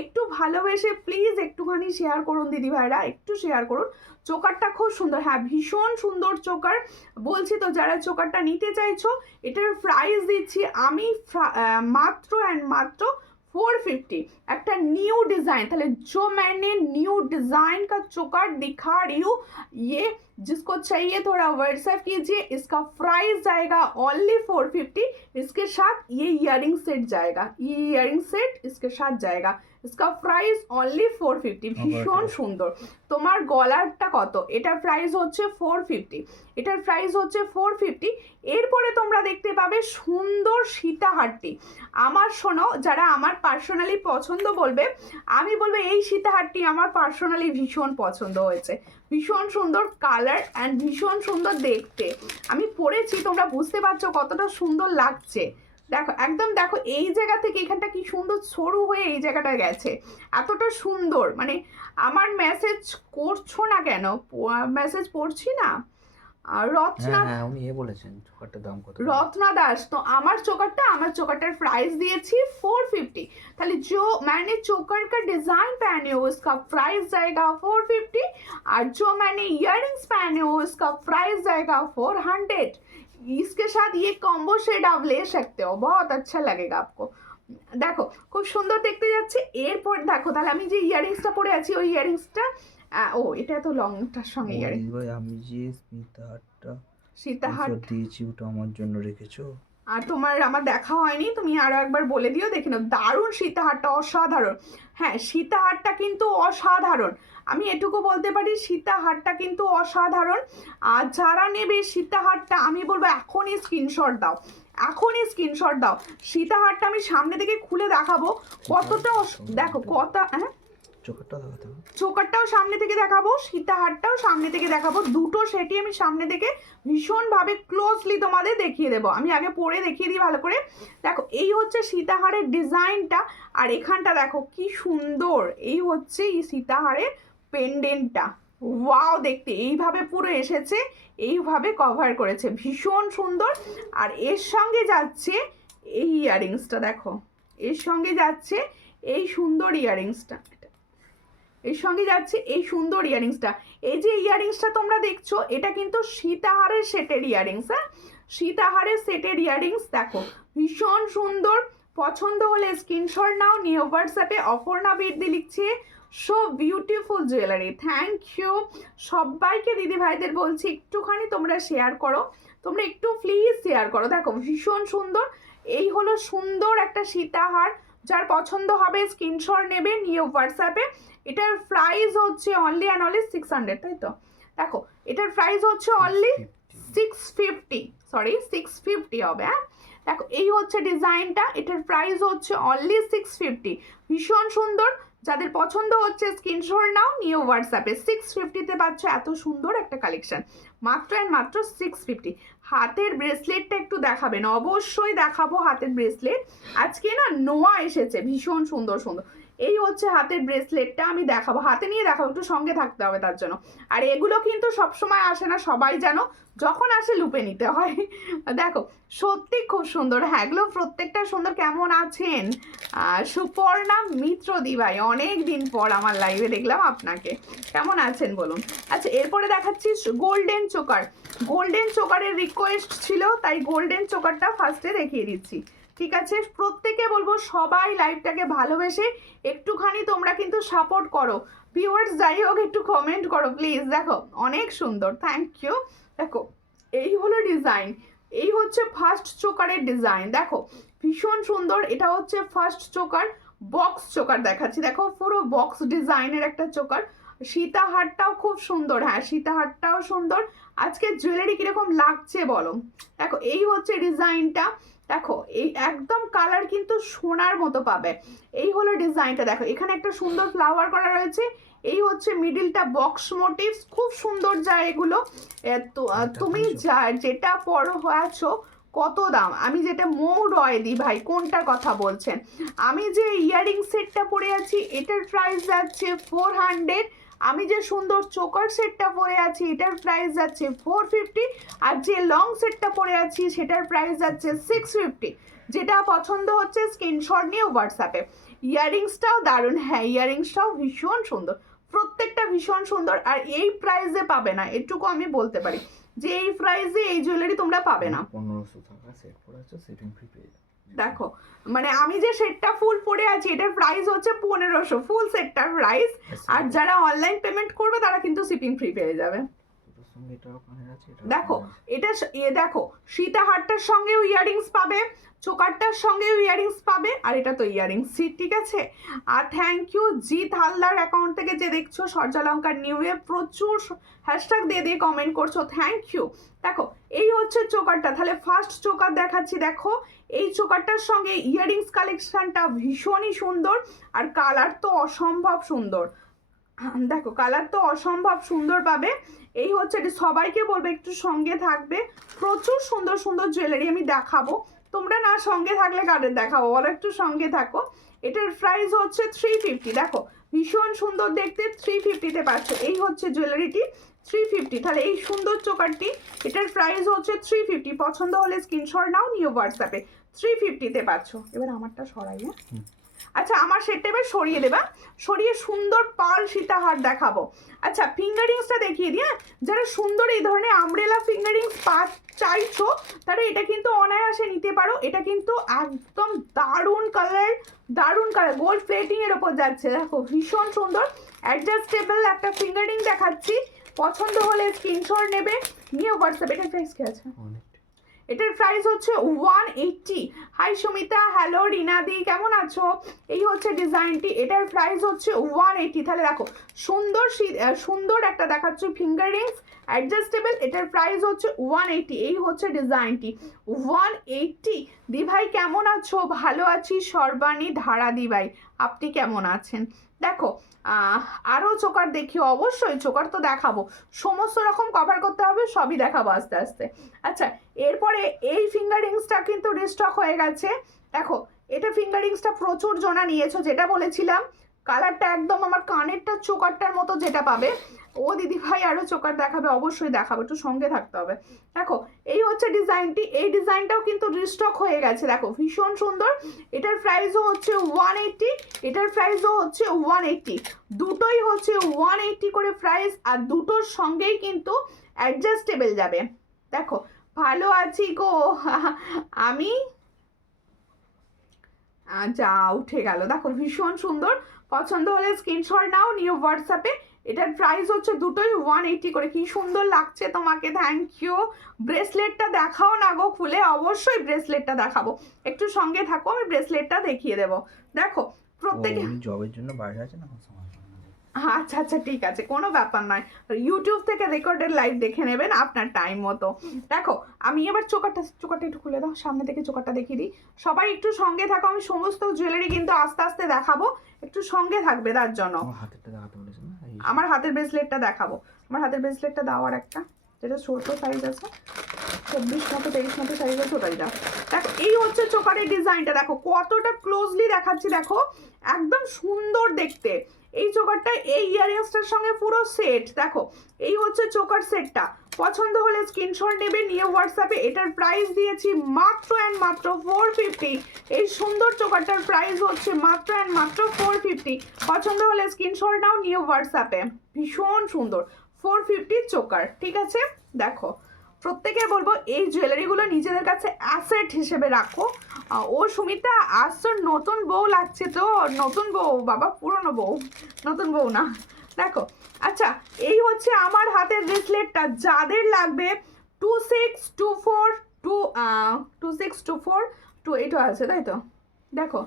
একটু ভালোবেসে প্লিজ একটুখানি শেয়ার করুন দিদিভাইরা, একটু শেয়ার করুন। চোকারটা খুব সুন্দর, হ্যাঁ ভীষণ সুন্দর চোকার বলছি তো। যারা চোকারটা নিতে চাইছো, এটার প্রাইস দিচ্ছি আমি মাত্র অ্যান্ড মাত্র 450। একটা নিউ डिजाइन, তাহলে जो मैंने न्यू डिजाइन का चोकर दिखा रही हूँ, ये जिसको चाहिए थोड़ा व्हाट्सएप कीजिए। इसका प्राइस जाएगा ओनली 450। इसके साथ ये इयरिंग सेट जाएगा, ये इयरिंग सेट इसके साथ जाएगा। इसका प्राइस ओनली 450। ভীষণ সুন্দর। তোমার গলারটা কত? এটার প্রাইস হচ্ছে 450, এটার প্রাইস হচ্ছে 450। এরপরে তোমরা দেখতে পাবে সুন্দর সীতাহারটি। আমার শোনো, যারা আমার পার্সোনালি পছন্দ বলবে, আমি বলবো এই সীতাহারটি আমার পার্সোনালি ভীষণ পছন্দ হয়েছে। ভীষণ সুন্দর কালার অ্যান্ড ভীষণ সুন্দর দেখতে। আমি পরেছি, তোমরা বুঝতে পারছো কতটা সুন্দর লাগছে। দেখো একদম, দেখো এই জায়গা থেকে এখানটা কি সুন্দর সরু হয়ে এই জায়গাটা গেছে, এতটা সুন্দর। মানে আমার মেসেজ করছো না কেন? মেসেজ পড়ছি না। রত্না, হ্যাঁ উনি বলেছেন চোকারটার দাম কত। রত্না দাস, তো আমার चोकरटार प्राइस दिएছি 450। তাহলে जो मैंने चोकर का डिजाइन पहने हो उसका प्राइस जाएगा 450, और जो मैंने इयररिंग्स पहने हो उसका प्राइस जाएगा 400। इसके साथ ये कॉम्बो शेड आप ले सकते हो, बहुत अच्छा लगेगा आपको। দেখো খুব সুন্দর দেখতে যাচ্ছে। এরপর দেখো, তাহলে আমি যে ইয়াররিংসটা পরে আছি ওই ইয়াররিংসটা, ও এটা তো লংটার সঙ্গে ইয়াররিং। ভাই আমি যে সীতাহারটা সীতাহার দিয়েছি ওটা আমার জন্য রেখেছো? আর তোমার আমার দেখা হয়নি, তুমি আরো একবার বলে দিও, দেখে নাও। দারুণ সীতাহারটা, অসাধারণ। হ্যাঁ সীতাহারটা কিন্তু অসাধারণ, আমি এটুকু বলতে পারি, সীতাহারটা কিন্তু অসাধারণ। আর যারা নেবে সীতাহারটা, আমি বলবো এখনই স্ক্রিনশট দাও, এখনই স্ক্রিনশট দাও। সীতাহারটা আমি সামনে থেকে খুলে দেখাবো কতটা দেখো কত, হ্যাঁ চোকারটা দেখাতে হবে, চোকারটাও সামনে থেকে দেখাবো, সীতাহারটাও সামনে থেকে দেখাবো, দুটো সেটই আমি সামনে থেকে ভীষণভাবে ক্লোজলি তোমাদের দেখিয়ে দেবো। আমি আগে পরে দেখিয়ে দিই ভালো করে। দেখো এই হচ্ছে সীতাহারের ডিজাইনটা, আর এখানটা দেখো কি সুন্দর, এই হচ্ছে এই সীতাহারের পেন্ডেন্টটা। ওয়াও, দেখতে এইভাবে পুরো এসেছে, এইভাবে কভার করেছে, ভীষণ সুন্দর। আর এর সঙ্গে যাচ্ছে এই ইয়াররিংসটা, দেখো এর সঙ্গে যাচ্ছে এই সুন্দর ইয়াররিংসটা, এর সঙ্গে যাচ্ছে এই সুন্দর ইয়াররিংসটা। এই যে ইয়াররিংসটা তোমরা দেখছো, এটা কিন্তু সীতাহারের সেটের ইয়াররিংস, হ্যাঁ সীতাহারের সেটের ইয়াররিংস। দেখো ভীষণ সুন্দর, পছন্দ হলে স্ক্রিনশট নাও, নিয়ে হোয়াটসঅ্যাপে অপর্ণা বিদ্যি লিখছে so beautiful jewellery. Thank you সবাইকে, দিদি ভাইদের বলছি একটুখানি তোমরা শেয়ার করো, তোমরা একটু প্লিজ শেয়ার করো। দেখো ভীষণ সুন্দর, এই হলো সুন্দর একটা সীতাহার। যার পছন্দ হবে স্ক্রিনশট নেবে, নিয়ে হোয়াটসঅ্যাপে। এটার প্রাইস হচ্ছে অনলি অ্যান্ড অনলি 600, তাই তো? দেখো এটার প্রাইস হচ্ছে অনলি 650, সরি 650 হবে, হ্যাঁ। দেখো এই হচ্ছে ডিজাইনটা, এটার প্রাইস হচ্ছে অনলি 650। ভীষণ সুন্দর, যাদের পছন্দ হচ্ছে স্ক্রিনশট নাও, নিয়ে হোয়াটসঅ্যাপে। 650-তে পাচ্ছ এত সুন্দর একটা কালেকশন, মাত্র অ্যান্ড মাত্র 650। হাতের ব্রেসলেটটা একটু দেখাবেন, অবশ্যই দেখাবো হাতের ব্রেসলেট। আজকে না নোয়া এসেছে, ভীষণ সুন্দর সুন্দর। এই হচ্ছে হাতের ব্রেসলেটটা, আমি দেখাবো, হাতে নিয়ে দেখাবো, একটু সঙ্গে থাকতে হবে তার জন্য। আর এগুলো কিন্তু সবসময় আসে না, সবাই জানো, যখন আসে লুপে নিতে হয়। দেখো সত্যি খুব সুন্দর, হ্যাঁ এগুলো প্রত্যেকটা সুন্দর। কেমন আছেন সুপর্ণা মিত্র দি ভাই? অনেক দিন পর আমার লাইভে দেখলাম আপনাকে, কেমন আছেন বলুন। আচ্ছা এরপরে দেখাচ্ছি গোল্ডেন চোকার। গোল্ডেন চোকারের রিকোয়েস্ট ছিল, তাই গোল্ডেন চোকারটা ফার্স্টে দেখিয়ে দিচ্ছি, ঠিক আছে। প্রত্যেকে বলবো সবাই লাইভটাকে ভালোবেসে একটুখানি তোমরা কিন্তু সাপোর্ট করো। ভিউয়ার্স যাই হোক একটু কমেন্ট করো প্লিজ। দেখো অনেক সুন্দর, থ্যাংক ইউ। দেখো এই হলো ডিজাইন, এই হচ্ছে ফার্স্ট চোকারের ডিজাইন। দেখো ভীষণ সুন্দর, এটা হচ্ছে ফার্স্ট চোকার, বক্স চোকার দেখাচ্ছি, দেখো পুরো বক্স ডিজাইনের একটা চোকার। সীতাহারটাও খুব সুন্দর, হ্যাঁ সীতাহারটাও সুন্দর। আজকে জুয়েলারি কিরকম লাগছে বলো। দেখো এই হচ্ছে ডিজাইনটা, দেখো এই একদম কালার কিন্তু সোনার মতো পাবে। এই হলো ডিজাইনটা, দেখো এখানে একটা সুন্দর ফ্লাওয়ার করা রয়েছে। এই হচ্ছে মিডিলটা বক্স মোটিভস, খুব সুন্দর যায় এগুলো। তুমি যেটা পরো আছো কত দাম, আমি যেটা মৌ রয় দি ভাই কোনটার কথা বলছেন? আমি যে ইয়ারিং সেটটা পরে আছি এটার প্রাইস যাচ্ছে 400। আমি যে সুন্দর চোকার সেটটা পরে আছি এটার প্রাইস যাচ্ছে 450। আর যে লং সেটটা পরে আছি সেটার প্রাইস যাচ্ছে 650। যেটা পছন্দ হচ্ছে স্ক্রিনশট নিয়ে হোয়াটসঅ্যাপে। ইয়ারিংসটাও দারুণ, হ্যাঁ ইয়ারিংসটাও ভীষণ সুন্দর, প্রত্যেকটা ভীষণ সুন্দর। আর এই প্রাইসে পাবে না, এটুকু আমি বলতে পারি যে এই প্রাইসে এই জুয়েলারি তোমরা পাবে না। 1500 টাকা সেট পড়ে আছে, শিপিং ফ্রি পেয়ে যাবে। দেখো মানে আমি যে সেটটা ফুল পরে আছি এটার প্রাইস হচ্ছে 1500 ফুল সেটটার প্রাইস। আর যারা অনলাইন পেমেন্ট করবে তারা কিন্তু শিপিং ফ্রি পেয়ে যাবে। দেখো এটা দেখো সীতাহারটার সঙ্গেও ইয়ারিংস পাবে, চোকারটার সঙ্গেও ইয়ারিংস পাবে, আর এটা তো ইয়ারিংস, ঠিক আছে। আর thank you Jeet Haldar account থেকে যে দেখছো সর্যালঙ্কার নিউ ইয়ে, প্রচুর হ্যাশট্যাগ দিয়ে দিয়ে কমেন্ট করছো, থ্যাংক ইউ। দেখো এই হচ্ছে চোকারটা, তাহলে ফার্স্ট চোকার দেখাচ্ছি। দেখো এই চোকারটার সঙ্গে ইয়ারিংস কালেকশনটা ভীষণই সুন্দর, আর কালার তো অসম্ভব সুন্দর। দেখো কালার তো অসম্ভব সুন্দর পাবে। এই হচ্ছে সবাইকে বলবে একটু সঙ্গে থাকবে, প্রচুর সুন্দর সুন্দর জুয়েলারি আমি দেখাবো। তোমরা না সঙ্গে থাকলে কাদের দেখাবো বলো, একটু সঙ্গে থাকো। এটার প্রাইস হচ্ছে 350। দেখো ভীষণ সুন্দর দেখতে, 350-তে পাচ্ছ। এই হচ্ছে জুয়েলারিটি 350। তাহলে এই সুন্দর চোকারটি এটার প্রাইস হচ্ছে 350। পছন্দ হলে স্ক্রিনশট নাও, নিও হোয়াটসঅ্যাপে। 350-তে পাচ্ছ। এবার আমারটা সরাই, হ্যাঁ আচ্ছা আমার সেটটা এবার সরিয়ে দেবা, সরিয়ে সুন্দর পার্ল সীতাহার দেখাবো। আচ্ছা ফিঙ্গারিংসটা দেখিয়ে দিই, হ্যাঁ যারা সুন্দর এই ধরনের আমব্রেলা ফিঙ্গারিংস চাইছো তারা এটা কিন্তু অনায়াসে নিতে পারো। এটা কিন্তু একদম দারুণ কালার, দারুণ কালার, গোল্ড প্লেটিং এর ওপর যাচ্ছে। দেখো ভীষণ সুন্দর অ্যাডজাস্টেবল একটা ফিঙ্গারিং দেখাচ্ছি। পছন্দ হলে স্ক্রিনশট নেবে, নিয়ে হোয়াটসঅ্যাপ। এটার প্রাইস কি আছে? এটার প্রাইস হচ্ছে 180। হাই সুমিতা, হ্যালো রিনাদি, কেমন আছো? এই হচ্ছে ডিজাইনটি, এটার প্রাইস হচ্ছে 180। তাহলে দেখো সুন্দর সুন্দর একটা দেখাচ্ছে ফিঙ্গার রিংস অ্যাডজাস্টেবল, এটার প্রাইস হচ্ছে 180। এই হচ্ছে ডিজাইনটি 180। দি ভাই কেমন আছো? ভালো আছি সর্বাণী ধারা। দি ভাই আপনি কেমন আছেন? দেখো আরও চোকার দেখি, অবশ্যই চোকার তো দেখাবো, সমস্ত রকম কভার করতে হবে, সবই দেখাবো আস্তে আস্তে। আচ্ছা এরপরে এই ফিঙ্গারিংসটা কিন্তু রিস্টক হয়ে গেছে। দেখো এটা ফিঙ্গারিংসটা প্রচুর জনা নিয়েছো, যেটা বলেছিলাম কালারটা একদম আমার কানেরটা চোকারটার মতো যেটা পাবে। ও দিদি ভাই আরও চোকার দেখাবে, অবশ্যই দেখাবো, একটু সঙ্গে থাকতে হবে। দেখো এই হচ্ছে ডিজাইনটি, এই ডিজাইনটাও কিন্তু রিস্টক হয়ে গেছে। দেখো ভীষণ সুন্দর, এটার প্রাইসও হচ্ছে 180, এটার প্রাইসও হচ্ছে 180। দুটোই হচ্ছে 180 করে প্রাইস, আর দুটোর সঙ্গেই কিন্তু অ্যাডজাস্টেবল যাবে। দেখো ভালো আছি গো আমি, যা উঠে গেল। দেখো ভীষণ সুন্দর, পছন্দ হলে স্ক্রিনশট নাও, নিউ হোয়াটসঅ্যাপে। এটার প্রাইস হচ্ছে দুটোই 180 করে। কি সুন্দর লাগছে তোমাকে, থ্যাংক ইউ। ব্রেসলেটটা দেখাও না গো খুলে, অবশ্যই ব্রেসলেটটা দেখাবো, একটু সঙ্গে থাকো, আমি ব্রেসলেটটা দেখিয়ে দেবো। দেখো প্রত্যেকে জবের জন্য বাইরে আছে না, আচ্ছা আচ্ছা ঠিক আছে, কোনো ব্যাপার নয়, ইউটিউব থেকে রেকর্ডেড লাইভ দেখে নেবেন আপনার টাইম মতো। দেখো আমি এবার চোকারটা একটু খুলে দাও, সামনে থেকে চোকারটা দেখিয়ে দিই। সবাই একটু সঙ্গে থাকো, আমি সমস্ত জুয়েলারি কিন্তু আস্তে আস্তে দেখাবো, একটু সঙ্গে থাকবে তার জন্য। আমার হাতের ব্রেসলেটটা দেখাবো, আমার হাতের ব্রেসলেটটা দাও, আর একটা যেটা ছোট সাইজ আছে 24 মতো 23 মতো সাইজ আছে, ওটাই দাও। দেখো এই হচ্ছে চোকারের ডিজাইনটা, দেখো কতটা ক্লোজলি দেখাচ্ছি, দেখো একদম সুন্দর দেখতে। এই চোকারটা এই ইয়ারিংসটার সঙ্গে পুরো সেট। দেখো এই হচ্ছে চোকার সেটটা, পছন্দ হলে স্ক্রিনশট নেবে, নিয়ে হোয়াটসঅ্যাপে। এটার প্রাইস দিয়েছি মাত্র অ্যান্ড মাত্র 450। এই সুন্দর চোকারটার প্রাইস হচ্ছে মাত্র অ্যান্ড মাত্র 450। পছন্দ হলে স্ক্রিনশট নাও, নিয়ে হোয়াটসঅ্যাপে। ভীষণ সুন্দর 450 চোকার, ঠিক আছে। দেখো প্রত্যেকে বলবো এই জুয়েলারিগুলো নিজেদের কাছে অ্যাসেট হিসেবে রাখো। ও সুমিতা আজ তোর নতুন বউ লাগছে তো, নতুন বউ বাবা, পুরনো বউ, নতুন বউ না। দেখো আচ্ছা এই হচ্ছে আমার হাতের ব্রেসলেটটা, যাদের লাগবে 2624 28 আছে তাই তো। দেখো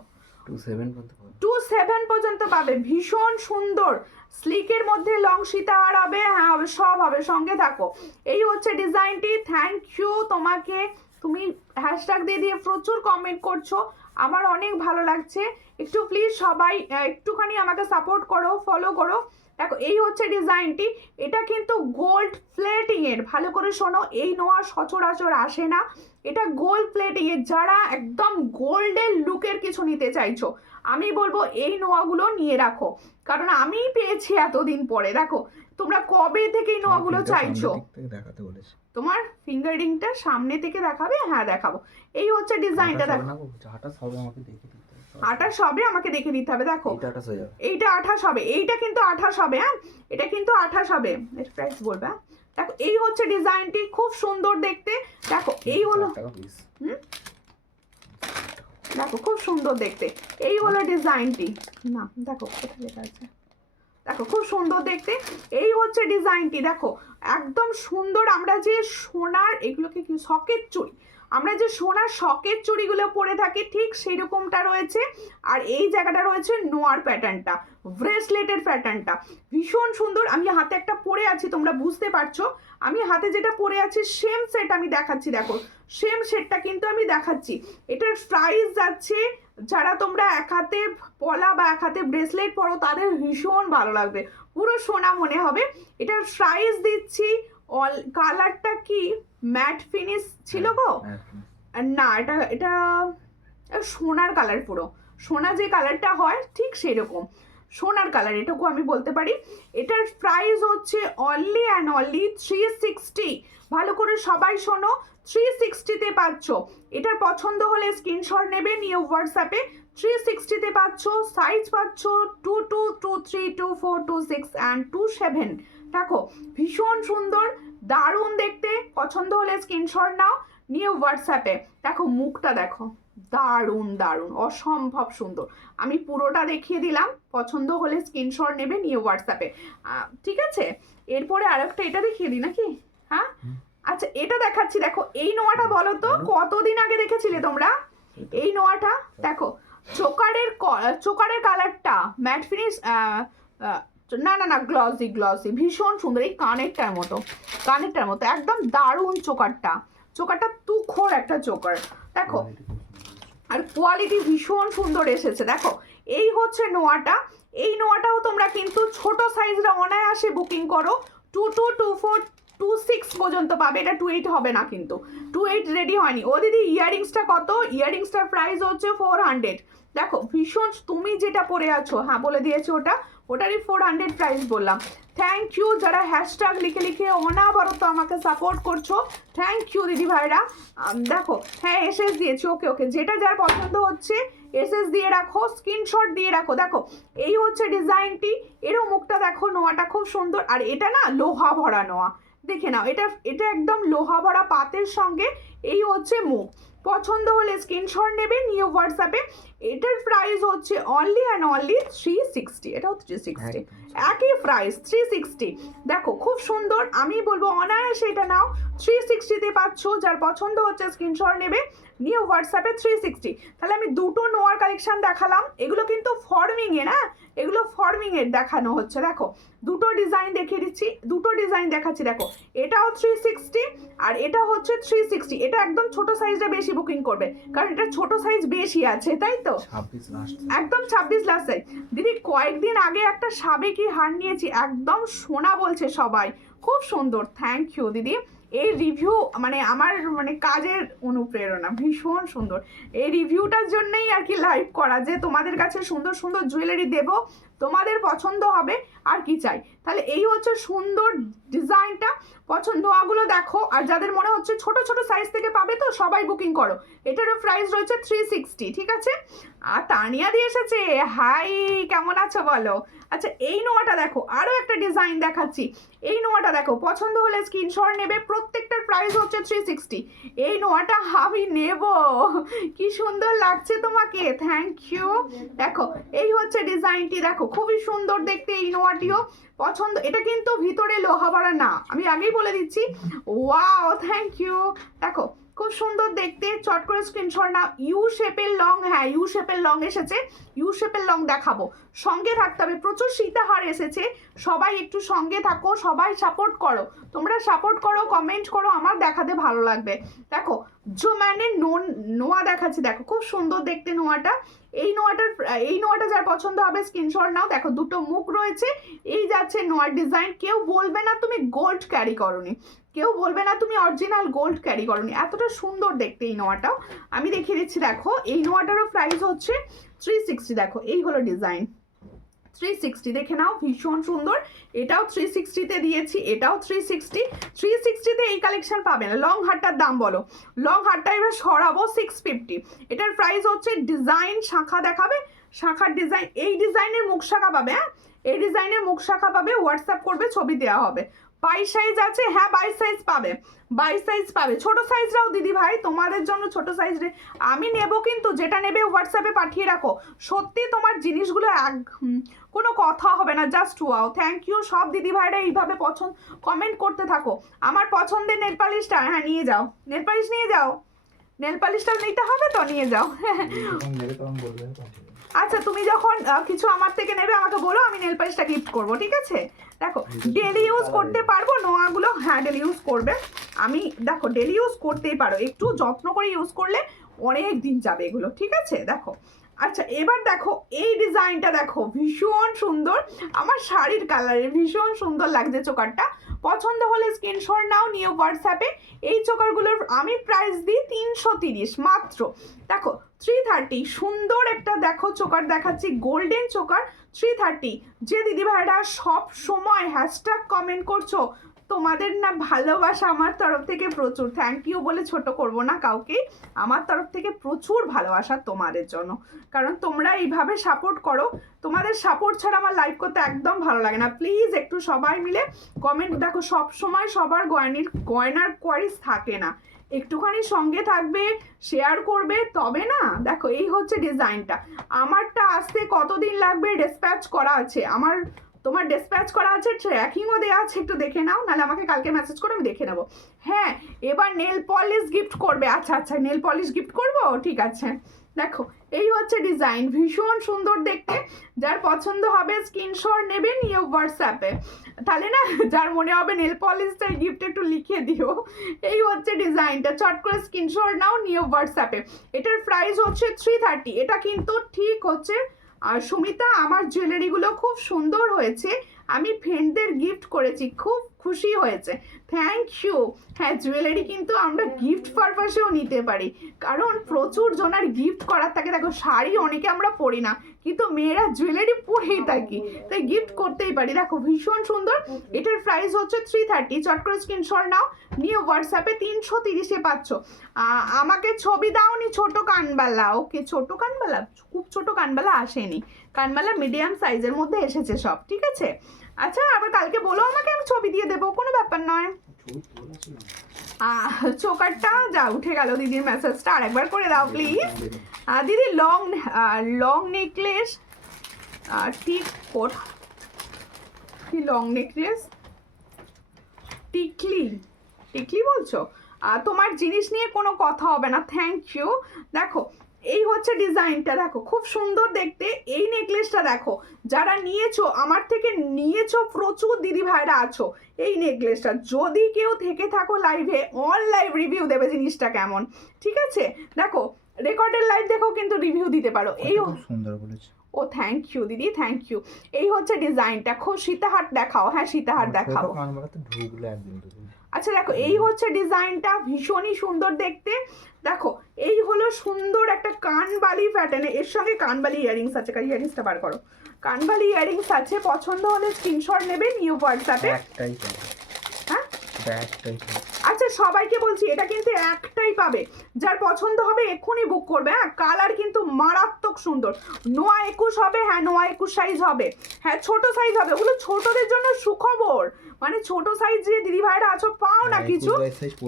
27 পর্যন্ত পাবে। 27 পর্যন্ত পাবে, ভীষণ সুন্দর। স্লিকের মধ্যে লং সীতাহার হবে, হ্যাঁ হবে, সব হবে, সঙ্গে থাকো। এই হচ্ছে ডিজাইনটি। থ্যাংক ইউ তোমাকে, তুমি হ্যাশট্যাগ দিয়ে দিয়ে প্রচুর কমেন্ট করছো, আমার অনেক ভালো লাগছে। একটু প্লিজ সবাই একটুখানি আমাকে সাপোর্ট করো, ফলো করো। দেখো এই হচ্ছে ডিজাইনটি, এটা কিন্তু গোল্ড প্লেটিং এর, ভালো করে শোনো, এই নোয়া সচরাচর আসে না, এটা গোল্ড প্লেটিং এর। যারা একদম গোল্ডের লুকের কিছু নিতে চাইছো, আমি বলবো এই নোয়াগুলো নিয়ে রাখো, কারণ আমি পেয়েছি এতদিন পরে। দেখো তোমরা কবে থেকে এই নোয়াগুলো চাইছো। দেখাতে বলেছে। তোমার ফিঙ্গার রিংটা সামনে থেকে দেখাবে, হ্যাঁ দেখাবো। এই হচ্ছে ডিজাইনটা, দেখো চাটা সবে আমাকে দেখে দিতে হবে। 28 হবে, আমাকে দেখে দিতে হবে। দেখো এটা 28 হয়ে যাবে। এইটা 28 হবে, এইটা কিন্তু 28 হবে, হ্যাঁ এটা কিন্তু 28 হবে। এর প্রাইস বলবে, হ্যাঁ দেখো এই হচ্ছে ডিজাইনটি, খুব সুন্দর দেখতে। দেখো এই হলো, 4 টাকা পিস। দেখো খুব সুন্দর দেখতে, এই হলো ডিজাইনটি। না দেখো কোথায় লেখা আছে, দেখো খুব সুন্দর দেখতে, এই হচ্ছে ডিজাইনটি। দেখো একদম সুন্দর। আমরা যে সোনার এগুলোকে কি সকেট চুড়ি, আমরা যে সোনার সকেট চুড়িগুলো পরে থাকি ঠিক সেই রকমটা রয়েছে। আর এই জায়গাটা রয়েছে নোয়ার প্যাটার্নটা, ব্রেসলেটের প্যাটার্নটা ভীষণ সুন্দর। আমি হাতে একটা পরে আছি, তোমরা বুঝতে পারছো আমি হাতে যেটা পরে আছি সেম সেট আমি দেখাচ্ছি। দেখো সেম সেটটা কিন্তু আমি দেখাচ্ছি। এটার প্রাইস যাচ্ছে, যারা তোমরা এক হাতে পলা বা এক হাতে ব্রেসলেট পরো তাদের ভীষণ ভালো লাগবে, পুরো সোনা মনে হবে। এটার প্রাইস দিচ্ছি, অল কালারটা কি ম্যাট ফিনিশ ছিল গো, না এটা এটা সোনার কালার, পুরো সোনা যে কালারটা হয় ঠিক সেই রকম সোনার কালার, এটুকু আমি বলতে পারি। এটার প্রাইস হচ্ছে অনলি অ্যান্ড অনলি 360। ভালো করে সবাই শোনো, 360-তে পাচ্ছ। এটার পছন্দ হলে স্ক্রিনশট নেবে, নিয়ে হোয়াটসঅ্যাপে 360-তে পাচ্ছ। সাইজ পাচ্ছ 22, 23, 24, 26 অ্যান্ড 27। দেখো ভীষণ সুন্দর, দারুণ দেখতে। পছন্দ হলে স্ক্রিনশট নাও, নিয়ে হোয়াটসঅ্যাপে। দেখো মুখটা দেখো, দারুণ দারুণ, অসম্ভব সুন্দর। আমি পুরোটা দেখিয়ে দিলাম, পছন্দ হলে স্ক্রিনশট নেবে, নিয়ে হোয়াটসঅ্যাপে, ঠিক আছে। এরপরে আরেকটা এটা দেখিয়ে দিই নাকি, হ্যাঁ আচ্ছা এটা দেখাচ্ছি। দেখো এই নোয়াটা বলো তো কতদিন আগে দেখেছিলে তোমরা এই নোয়াটা। দেখো চোকারের কালারটা ম্যাট ফিনিশ, না না না গ্লসি গ্লসি, ভীষণ সুন্দর। এই কানেরটার মতো একদম দারুণ চোকারটা তুখোর একটা চোকার। দেখো আর কোয়ালিটি ভীষণ সুন্দর এসেছে। দেখো এই হচ্ছে নোয়াটা, এই নোয়াটাও তোমরা কিন্তু ছোট সাইজটা অনায়াসে বুকিং করো, 22, 24, 26 পর্যন্ত পাবে। এটা 28 হবে না, কিন্তু 28 রেডি হয়নি। ও দিদি ইয়াররিংসটা কত? ইয়াররিংসটার প্রাইস হচ্ছে 400। দেখো ভীষণ, তুমি যেটা পরে আছো হ্যাঁ বলে দিয়েছো, ওটারই 400 প্রাইস বললাম। থ্যাংক ইউ যারা হ্যাশট্যাগ লিখে লিখে অনাবরত আমাকে সাপোর্ট করছো, থ্যাংক ইউ দিদি ভাইরা। দেখো হ্যাঁ এসএস দিয়েছি, ওকে ওকে, যেটা যার পছন্দ হচ্ছে এসএস দিয়ে রাখো, স্ক্রিনশট দিয়ে রাখো। দেখো এই হচ্ছে ডিজাইনটি, এরও মুখটা দেখো, নোয়াটা খুব সুন্দর। আর এটা না লোহা ভরা নোয়া, দেখে নাও, এটা একদম লোহা ভরা পাতের সঙ্গে এই হচ্ছে মুখ। পছন্দ হলে স্ক্রিনশট নেবে, নিয়ে হোয়াটসঅ্যাপে। এটার প্রাইস হচ্ছে অনলি অ্যান্ড অনলি 360। এটাও 360, একই প্রাইস 360। দেখো খুব সুন্দর, আমি বলবো অনায়াসে এটা নাও, 360-তে পাচ্ছ। যার পছন্দ হচ্ছে স্ক্রিনশট নেবে, নিয়ে হোয়াটসঅ্যাপে 360। তাহলে আমি দুটো নোয়ার কালেকশন দেখালাম, এগুলো কিন্তু ফর্মিংয়ে না, এগুলো ফর্মিংয়ের দেখানো হচ্ছে। দেখো দুটো ডিজাইন দেখিয়ে দিচ্ছি, দুটো ডিজাইন দেখাচ্ছি। দেখো এটাও 360 আর এটা হচ্ছে 360। এটা একদম ছোট সাইজটা বেশি বুকিং করবে, কারণ এটা ছোট সাইজ বেশি আছে, তাই তো 26 লাস্ট, একদম 26 লাস্ট সাইজ। দিদি কয়েকদিন আগে একটা সাবেকি হার নিয়েছি, একদম সোনা বলছে সবাই, খুব সুন্দর। থ্যাংক ইউ দিদি। এই রিভিউ মানে আমার মানে কাজের অনুপ্রেরণা, ভীষণ সুন্দর। এই রিভিউটার জন্যই আর কি লাইভ করা, যে তোমাদের কাছে সুন্দর সুন্দর জুয়েলারি দেব, তোমাদের পছন্দ হবে, আর কি চাই। তাহলে এই হচ্ছে সুন্দর ডিজাইনটা, পছন্দ নোয়াগুলো দেখো। আর যাদের মনে হচ্ছে ছোট ছোট সাইজ থেকে পাবে তো সবাই বুকিং করো। এটারও প্রাইস রয়েছে 360, ঠিক আছে। আর তানিয়া দিয়ে এসেছে, হাই কেমন আছো বলো। আচ্ছা এই নোয়াটা দেখো, আরও একটা ডিজাইন দেখাচ্ছি। এই নোয়াটা দেখো, পছন্দ হলে স্ক্রিনশট নেবে, প্রত্যেকটার প্রাইস হচ্ছে 360। এই নোয়াটা আমি নেব, কি সুন্দর লাগছে তোমাকে, থ্যাংক ইউ। দেখো এই হচ্ছে ডিজাইনটি, দেখো খুবই সুন্দর দেখতে এই নোয়াটিও পছন্দ। এটা কিন্তু ভিতরে লোহা ভরা না, আমি আগেই বলে দিচ্ছি। Wow thank you. দেখো খুব সুন্দর দেখতে, চট করে স্ক্রিনশট নাও। ইউ শেপের লং, হ্যাঁ ইউ শেপের লং এসেছে, ইউ শেপের লং দেখাবো। সঙ্গে থাকতে হবে, প্রচুর সীতাহার এসেছে, সবাই একটু সঙ্গে থাকো, সবাই সাপোর্ট করো, তোমরা সাপোর্ট করো, কমেন্ট করো, আমার দেখাতে ভালো লাগবে। দেখো মানে নোয়া দেখাচ্ছি, দেখো খুব সুন্দর দেখতে নোয়াটা। এই নোয়াটা যার পছন্দ হবে স্ক্রিনশট নাও। দেখো দুটো মুখ রয়েছে, এই যাচ্ছে নোয়ার ডিজাইন। কেউ বলবে না তুমি গোল্ড ক্যারি করোনি, কেউ বলবে না তুমি অরিজিনাল গোল্ড ক্যারি করোনি, এতটা সুন্দর দেখতে এই নোয়াটাও। আমি দেখিয়ে দিচ্ছি, দেখো এই নোয়াটারও প্রাইস হচ্ছে 360। দেখো এই হলো ডিজাইন 360, দেখে নাও ভীষণ সুন্দর। এটাও 360-তে দিয়েছি, এটাও 360-তে এই কালেকশন পাবে না। লং হারটার দাম বলো, লং হারটা এবার সরাবো 650। এটার প্রাইস হচ্ছে, ডিজাইন শাখা দেখাবে, শাখার ডিজাইন, এই ডিজাইনের মুখ শাখা পাবে, হ্যাঁ এই ডিজাইনের মুখ শাখা পাবে, হোয়াটসঅ্যাপ করবে, ছবি দেওয়া হবে। 22 সাইজ আছে, হ্যাঁ 22 সাইজ পাবে, 22 সাইজ পাবে। ছোট সাইজরাও দিদি ভাই তোমাদের জন্য ছোট সাইজ আমি নেব, কিন্তু যেটা নেবে হোয়াটসঅ্যাপে পাঠিয়ে রাখো। সত্যি তোমার জিনিসগুলো কোনো কথা হবে না, জাস্ট ওয়াও। থ্যাংক ইউ সব দিদি ভাইরা, এইভাবে কমেন্ট করতে থাকো। আমার পছন্দের নেল পালিশটা, হ্যাঁ নিয়ে যাও, নেল পালিশ নিয়ে যাও, নেল পালিশটাও নিতে হবে তো, নিয়ে যাও। যখন নেবে তখন বলবে, পাঠিয়ে দেবো। আচ্ছা তুমি যখন কিছু আমার থেকে নেবে আমাকে বলো, আমি নেল পালিশটা গিফট করবো, ঠিক আছে? দেখো ডেলি ইউজ করতে পারবো নোয়াগুলো, হ্যাঁ ডেলি ইউজ করবে। আমি দেখো ডেলি ইউজ করতেই পারো, একটু যত্ন করে ইউজ করলে অনেক দিন যাবে এগুলো, ঠিক আছে? দেখো আচ্ছা এবার দেখো এই ডিজাইনটা, দেখো ভীষণ সুন্দর, আমার শাড়ির কালারে ভীষণ সুন্দর লাগছে চোকারটা। পছন্দ হলে স্ক্রিনশট নাও, নিয়ে হোয়াটসঅ্যাপে। এই চোকারগুলোর আমি প্রাইস দিই 330 মাত্র। দেখো 330, সুন্দর একটা দেখো চোকার দেখাচ্ছি, গোল্ডেন চোকার 330। যে দিদিভাইরা সব সময় হ্যাশট্যাগ কমেন্ট করছো, তোমাদের না ভালোবাসা আমার তরফ থেকে প্রচুর। থ্যাংক ইউ বলে ছোট করব না কাউকে, আমার তরফ থেকে প্রচুর ভালোবাসা তোমাদের জন্য, কারণ তোমরা এইভাবে সাপোর্ট করো। তোমাদের সাপোর্ট ছাড়া আমার লাইভ করতে একদম ভালো লাগে না। প্লিজ একটু সবাই মিলে কমেন্ট, দেখো সব সময় সবার গয়নার কোয়ারিজ থাকে না, একটুখানি সঙ্গে থাকবে, শেয়ার করবে, তবে না। দেখো এই হচ্ছে ডিজাইনটা, আমারটা আসতে কতদিন লাগবে, ডিসপ্যাচ করা আছে আমার, তোমার ডিসপ্যাচ করা আছে, ট্র্যাকিংও দেওয়া আছে, একটু দেখে নাও, নাহলে আমাকে কালকে মেসেজ করে আমি দেখে নেবো। হ্যাঁ এবার নেল পলিশ গিফট করবে, আচ্ছা আচ্ছা নেল পলিশ গিফট করবো, ঠিক আছে। দেখো এই হচ্ছে ডিজাইন, ভীষণ সুন্দর দেখতে। যার পছন্দ হবে স্ক্রিনশট নেবে, নিয়ে হোয়াটসঅ্যাপে, তাহলে না যার মনে হবে নেল পলিশটার গিফট একটু লিখে দিও। এই হচ্ছে ডিজাইনটা, চট করে স্ক্রিনশট নাও, নিয়ে হোয়াটসঅ্যাপে। এটার প্রাইস হচ্ছে 330। এটা কিন্তু ঠিক হচ্ছে। আর সুমিতা, আমার জুয়েলারিগুলো খুব সুন্দর হয়েছে, আমি ফ্রেন্ডদের গিফট করেছি, খুব খুশি হয়েছে, থ্যাংক ইউ। হ্যাঁ জুয়েলারি কিন্তু আমরা গিফট পারপাসেও নিতে পারি, কারণ প্রচুর জনের গিফট করার থাকে। দেখো শাড়ি অনেকে আমরা পরি না, কিন্তু মেয়েরা জুয়েলারি পরেই থাকি, তাই গিফট করতেই পারি। দেখো ভীষণ সুন্দর, এটার প্রাইস হচ্ছে 330। চট করে স্ক্রিনশট নাও, নিয়ে হোয়াটসঅ্যাপে 330-এ পাচ্ছ। আমাকে ছবি দাওনি ছোট কানবালা, ওকে ছোট কানবালা, খুব ছোট কানবালা আসেনি, কানবালা মিডিয়াম সাইজের মধ্যে এসেছে সব, ঠিক আছে? আচ্ছা আবার কালকে বলো আমাকে, আমি ছবি দিয়ে দেবো, কোনো ব্যাপার নয়। চোকারটা যা উঠে গেল, দিদির মেসেজটা আরেকবার করে দাও প্লিজ। দিদি লং নেকলেস, টিক কোট, কি লং নেকলেস, টিকলি বলছো? তোমার জিনিস নিয়ে কোনো কথা হবে না, থ্যাংক ইউ। দেখো এই হচ্ছে ডিজাইনটা, দেখো খুব সুন্দর দেখতে। এই নেকলেসটা দেখো, যারা নিয়েছো আমার থেকে নিয়েছো, প্রচুর দিদি ভাইরা আছো। এই নেকলেসটা যদি কেউ থেকে থাকো লাইভে, অন লাইভ রিভিউ দেবে জিনিসটা কেমন, ঠিক আছে? দেখো রেকর্ডের লাইভ দেখো, কিন্তু রিভিউ দিতে পারো। এই সুন্দর বলেছে, ও থ্যাংক ইউ দিদি, থ্যাংক ইউ। এই হচ্ছে ডিজাইনটা, খুব সীতাহার দেখাও, হ্যাঁ সীতাহার দেখাও। ঢুকলে একদিন। আচ্ছা দেখো এই হচ্ছে ডিজাইনটা, ভীষণই সুন্দর দেখতে। দেখো এই হলো সুন্দর একটা কানবালি প্যাটার্নে, এর সঙ্গে কানবালি ইয়ারিংস আছে, ইয়ারিংসটা বার করো, কানবালি ইয়ারিংস আছে। পছন্দ হলে স্ক্রিনশট নেবে, নিউ হোয়াটসঅ্যাপে। হ্যাঁ আচ্ছা সবাইকে বলছি, এটা কিন্তু একটাই পাবে, যার পছন্দ হবে এক্ষুনি বুক করবে। হ্যাঁ কালার কিন্তু মারাত্মক সুন্দর। নোয়া 21 হবে, হ্যাঁ নোয়া 21 সাইজ হবে, হ্যাঁ ছোট সাইজ হবে, ওগুলো ছোটদের জন্য সুখবর, মানে ছোট সাইজ যে দিদি ভাইরা আছো পাও না কিছু,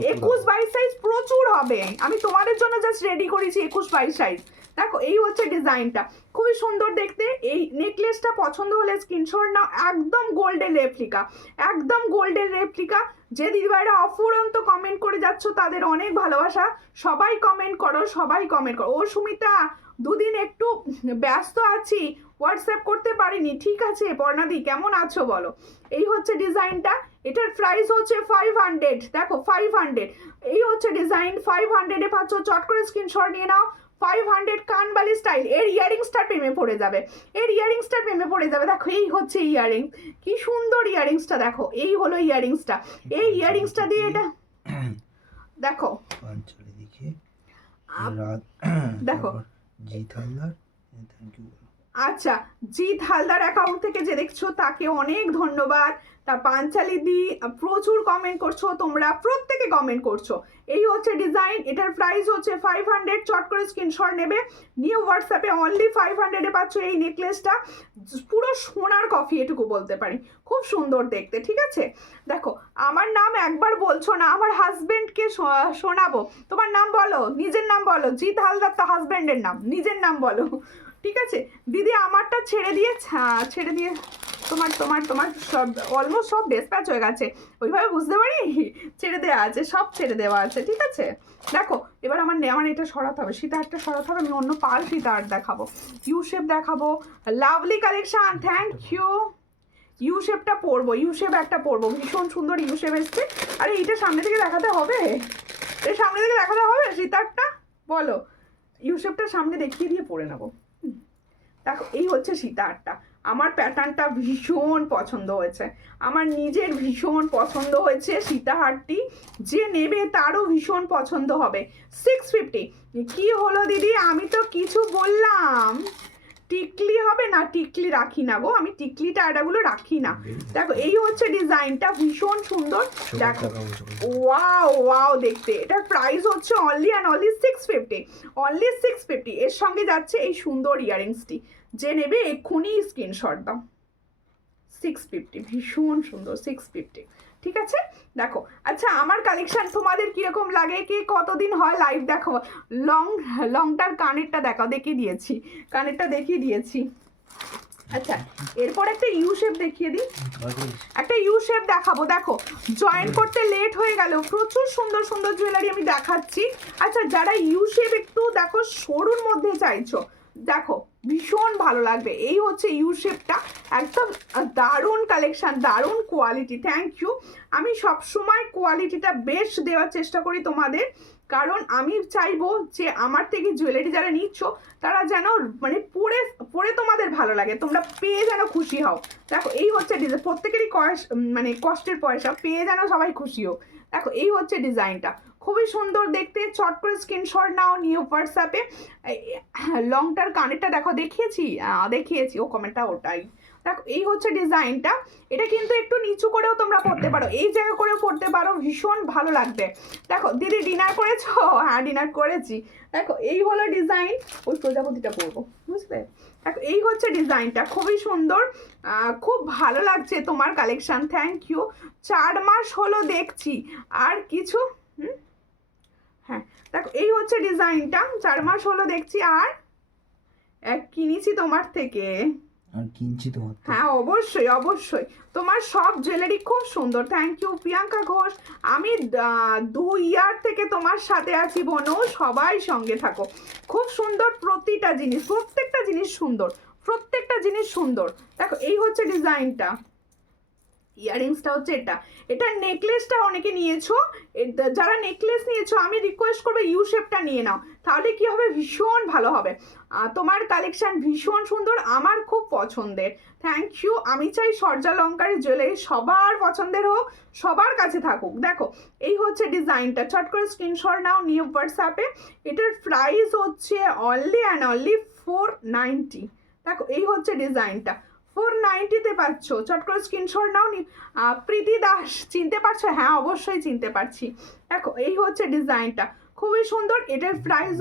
21-22 সাইজ প্রচুর হবে। আমি তোমাদের জন্য জাস্ট রেডি করেছি 21-22 সাইজ। দেখো এই হচ্ছে ডিজাইনটা, খুবই সুন্দর দেখতে। এই নেকলেসটা পছন্দ হলে স্ক্রিনশট নাও, একদম গোল্ডেন রেপ্লিকা, একদম গোল্ডেন রেপ্লিকা। যে দিদিভাইরা অফুরন্ত কমেন্ট করে যাচ্ছ তাদের অনেক ভালোবাসা, সবাই কমেন্ট করো, সবাই কমেন্ট করো। ও সুমিতা দুদিন একটু ব্যস্ত আছি, হোয়াটসঅ্যাপ করতে পারিনি। ঠিক আছে পর্ণাদি, কেমন আছো বলো। এই হচ্ছে ডিজাইনটা, এটার প্রাইস হচ্ছে 500। দেখো 500, এই হচ্ছে ডিজাইন 500-এ পাচ্ছ। চট করে স্ক্রিনশট নিয়ে নাও। 500 কানবালি স্টাইল, এর ইয়ারিংসটা প্রেমে পড়ে যাবে, এর ইয়ারিংসটা প্রেমে পড়ে যাবে। দেখো এই হচ্ছে ইয়ারিংস, কি সুন্দর ইয়ারিংসটা, দেখো এই হলো ইয়ারিংসটা। এই ইয়ারিংসটা দিয়ে এটা দেখো পাঞ্চালি দেখি দেখো জিৎ হালদার, থ্যাংক ইউ। আচ্ছা, জিৎ হালদার অ্যাকাউন্ট থেকে যে দেখছো তাকে অনেক ধন্যবাদ। তার পাঞ্চালি দি প্রচুর কমেন্ট করছো, তোমরা প্রত্যেকে কমেন্ট করছো। এই হচ্ছে ডিজাইন, এটার প্রাইস হচ্ছে 500। চট করে স্ক্রিনশট নেবে, নিউ হোয়াটসঅ্যাপে অনলি 500-এ পাচ্ছ এই নেকলেসটা। পুরো সোনার কফি এটুকু বলতে পারি, খুব সুন্দর দেখতে। ঠিক আছে, দেখো আমার নাম একবার বলছো না, আমার হাজবেন্ডকে শোনাবো। তোমার নাম বলো, নিজের নাম বলো। জিৎ হালদার তো হাজবেন্ডের নাম, নিজের নাম বলো। ঠিক আছে দিদি, আমারটা ছেড়ে দিয়ে তোমার তোমার তোমার সব অলমোস্ট সব ডিসপ্যাচ হয়ে গেছে, ওইভাবে বুঝতে পারি ছেড়ে দেওয়া আছে, সব ছেড়ে দেওয়া আছে। ঠিক আছে দেখো, এবার আমার এটা সরাতে হবে, সীতাহারটা সরাতে হবে। আমি অন্য পাল সীতাহার দেখাবো, ইউ শেপ দেখাবো। Lovely collection, thank you. U শেপটা পরবো, ইউ শেপ একটা পরবো, ভীষণ সুন্দর ইউ শেপ এসছে। আরে এইটা সামনে থেকে দেখাতে হবে, এর সামনে থেকে দেখাতে হবে সীতাহারটা, বলো। ইউ শেপটা সামনে দেখিয়ে দিয়ে পরে নেবো। দেখো এই হচ্ছে সীতাহারটা, আমার প্যাটার্নটা ভীষণ পছন্দ হয়েছে, আমার নিজের ভীষণ পছন্দ হয়েছে সীতাহারটি। যে নেবে তারও ভীষণ পছন্দ হবে। 650 কি হলো দিদি, আমি তো কিছু বললাম। টিকলি হবে না, টিকলি রাখি না গো, আমি টিকলিটা এটাগুলো রাখি না। দেখো এই হচ্ছে ডিজাইনটা, ভীষণ সুন্দর। দেখো ওয়াও ওয়াও দেখতে, এটার প্রাইস হচ্ছে অনলি অ্যান্ড অনলি 650, অনলি 650। এর সঙ্গে যাচ্ছে এই সুন্দর ইয়ারিংসটি, যে নেবে এক্ষুনি স্ক্রিনশট দাও। 650, ভীষণ সুন্দর 650। ঠিক আছে দেখো। আচ্ছা আমার কালেকশন তোমাদের কিরকম লাগে, কে কতদিন হয় লাইভ দেখো। লংটার কানেরটা দেখাও, দেখিয়ে দিয়েছি, কানেরটা দেখিয়ে দিয়েছি। আচ্ছা এরপর একটা ইউ শেপ দেখিয়ে দিই, একটা ইউ শেপ দেখাবো। দেখো জয়েন করতে লেট হয়ে গেল, প্রচুর সুন্দর সুন্দর জুয়েলারি আমি দেখাচ্ছি। আচ্ছা যারা ইউ শেপ একটু দেখো সরুর মধ্যে চাইছো, দেখো ভীষণ ভালো লাগবে। এই হচ্ছে ইউ শেপটা, একদম দারুণ কালেকশন, দারুণ কোয়ালিটি। Thank you. আমি সবসময় কোয়ালিটিটা বেশ দেওয়ার চেষ্টা করি তোমাদের, কারণ আমি চাইবো যে আমার থেকে জুয়েলারি যারা নিচ্ছ তারা যেন মানে পরে পরে তোমাদের ভালো লাগে, তোমরা পেয়ে যেন খুশি হও। দেখো এই হচ্ছে ডিজাইন, প্রত্যেকেরই মানে কষ্টের পয়সা, পেয়ে যেন সবাই খুশি হোক। দেখো এই হচ্ছে ডিজাইনটা, খুবই সুন্দর দেখতে। চট করে স্ক্রিনশট নাও, নিউ হোয়াটসঅ্যাপে। লংটার কানেরটা দেখো, দেখিয়েছি ও কমেন্টটা ওটাই। দেখো এই হচ্ছে ডিজাইনটা, এটা কিন্তু একটু নিচু করেও তোমরা পড়তে পারো, এই জায়গা করেও পড়তে পারো, ভীষণ ভালো লাগবে। দেখো দিদি ডিনার করেছো? হ্যাঁ ডিনার করেছি। দেখো এই হলো ডিজাইন, ওই প্রজাপতিটা পরবো বুঝলে। দেখো এই হচ্ছে ডিজাইনটা, খুবই সুন্দর, খুব ভালো লাগছে তোমার কালেকশন। Thank you. 4 মাস হলো দেখছি, আর কিছু হ্যাঁ দেখো এই হচ্ছে ডিজাইনটা, 4 মাস হলো দেখছি, আর কিনেছি তোমার থেকে। আর কিনছি তোমার থেকে। হ্যাঁ অবশ্যই অবশ্যই, তোমার সব জুয়েলারি খুব সুন্দর। Thank you Priyanka Ghosh. আমি 2 ইয়ার থেকে তোমার সাথে আছি বোনো, সবাই সঙ্গে থাকো। খুব সুন্দর প্রতিটা জিনিস, প্রত্যেকটা জিনিস সুন্দর, প্রত্যেকটা জিনিস সুন্দর। দেখো এই হচ্ছে ডিজাইনটা, ইয়ারিংসটা হচ্ছে এটা, এটা নেকলেসটা অনেকে নিয়েছো, যারা নেকলেস নিয়েছো আমি রিকোয়েস্ট করবো ইউ শেপটা নিয়ে নাও, তাহলে কি হবে ভীষণ ভালো হবে। তোমার কালেকশন ভীষণ সুন্দর, আমার খুব পছন্দের। Thank you. আমি চাই সূর্যালঙ্কারের জুয়েলারি সবার পছন্দের হোক, সবার কাছে থাকুক। দেখো এই হচ্ছে ডিজাইনটা, চট করে স্ক্রিনশট নাও, নিউ হোয়াটসঅ্যাপে। এটার প্রাইস হচ্ছে অনলি অ্যান্ড অনলি 490। দেখো এই হচ্ছে ডিজাইনটা, 490-তে পাচ্ছ। চট করে স্ক্রিনশট নাও। প্রীতি দাস চিনতে পারছো? হ্যাঁ অবশ্যই চিনতে পারছি। দেখো এই হচ্ছে ডিজাইনটা, খুবই সুন্দর। এটার প্রাইস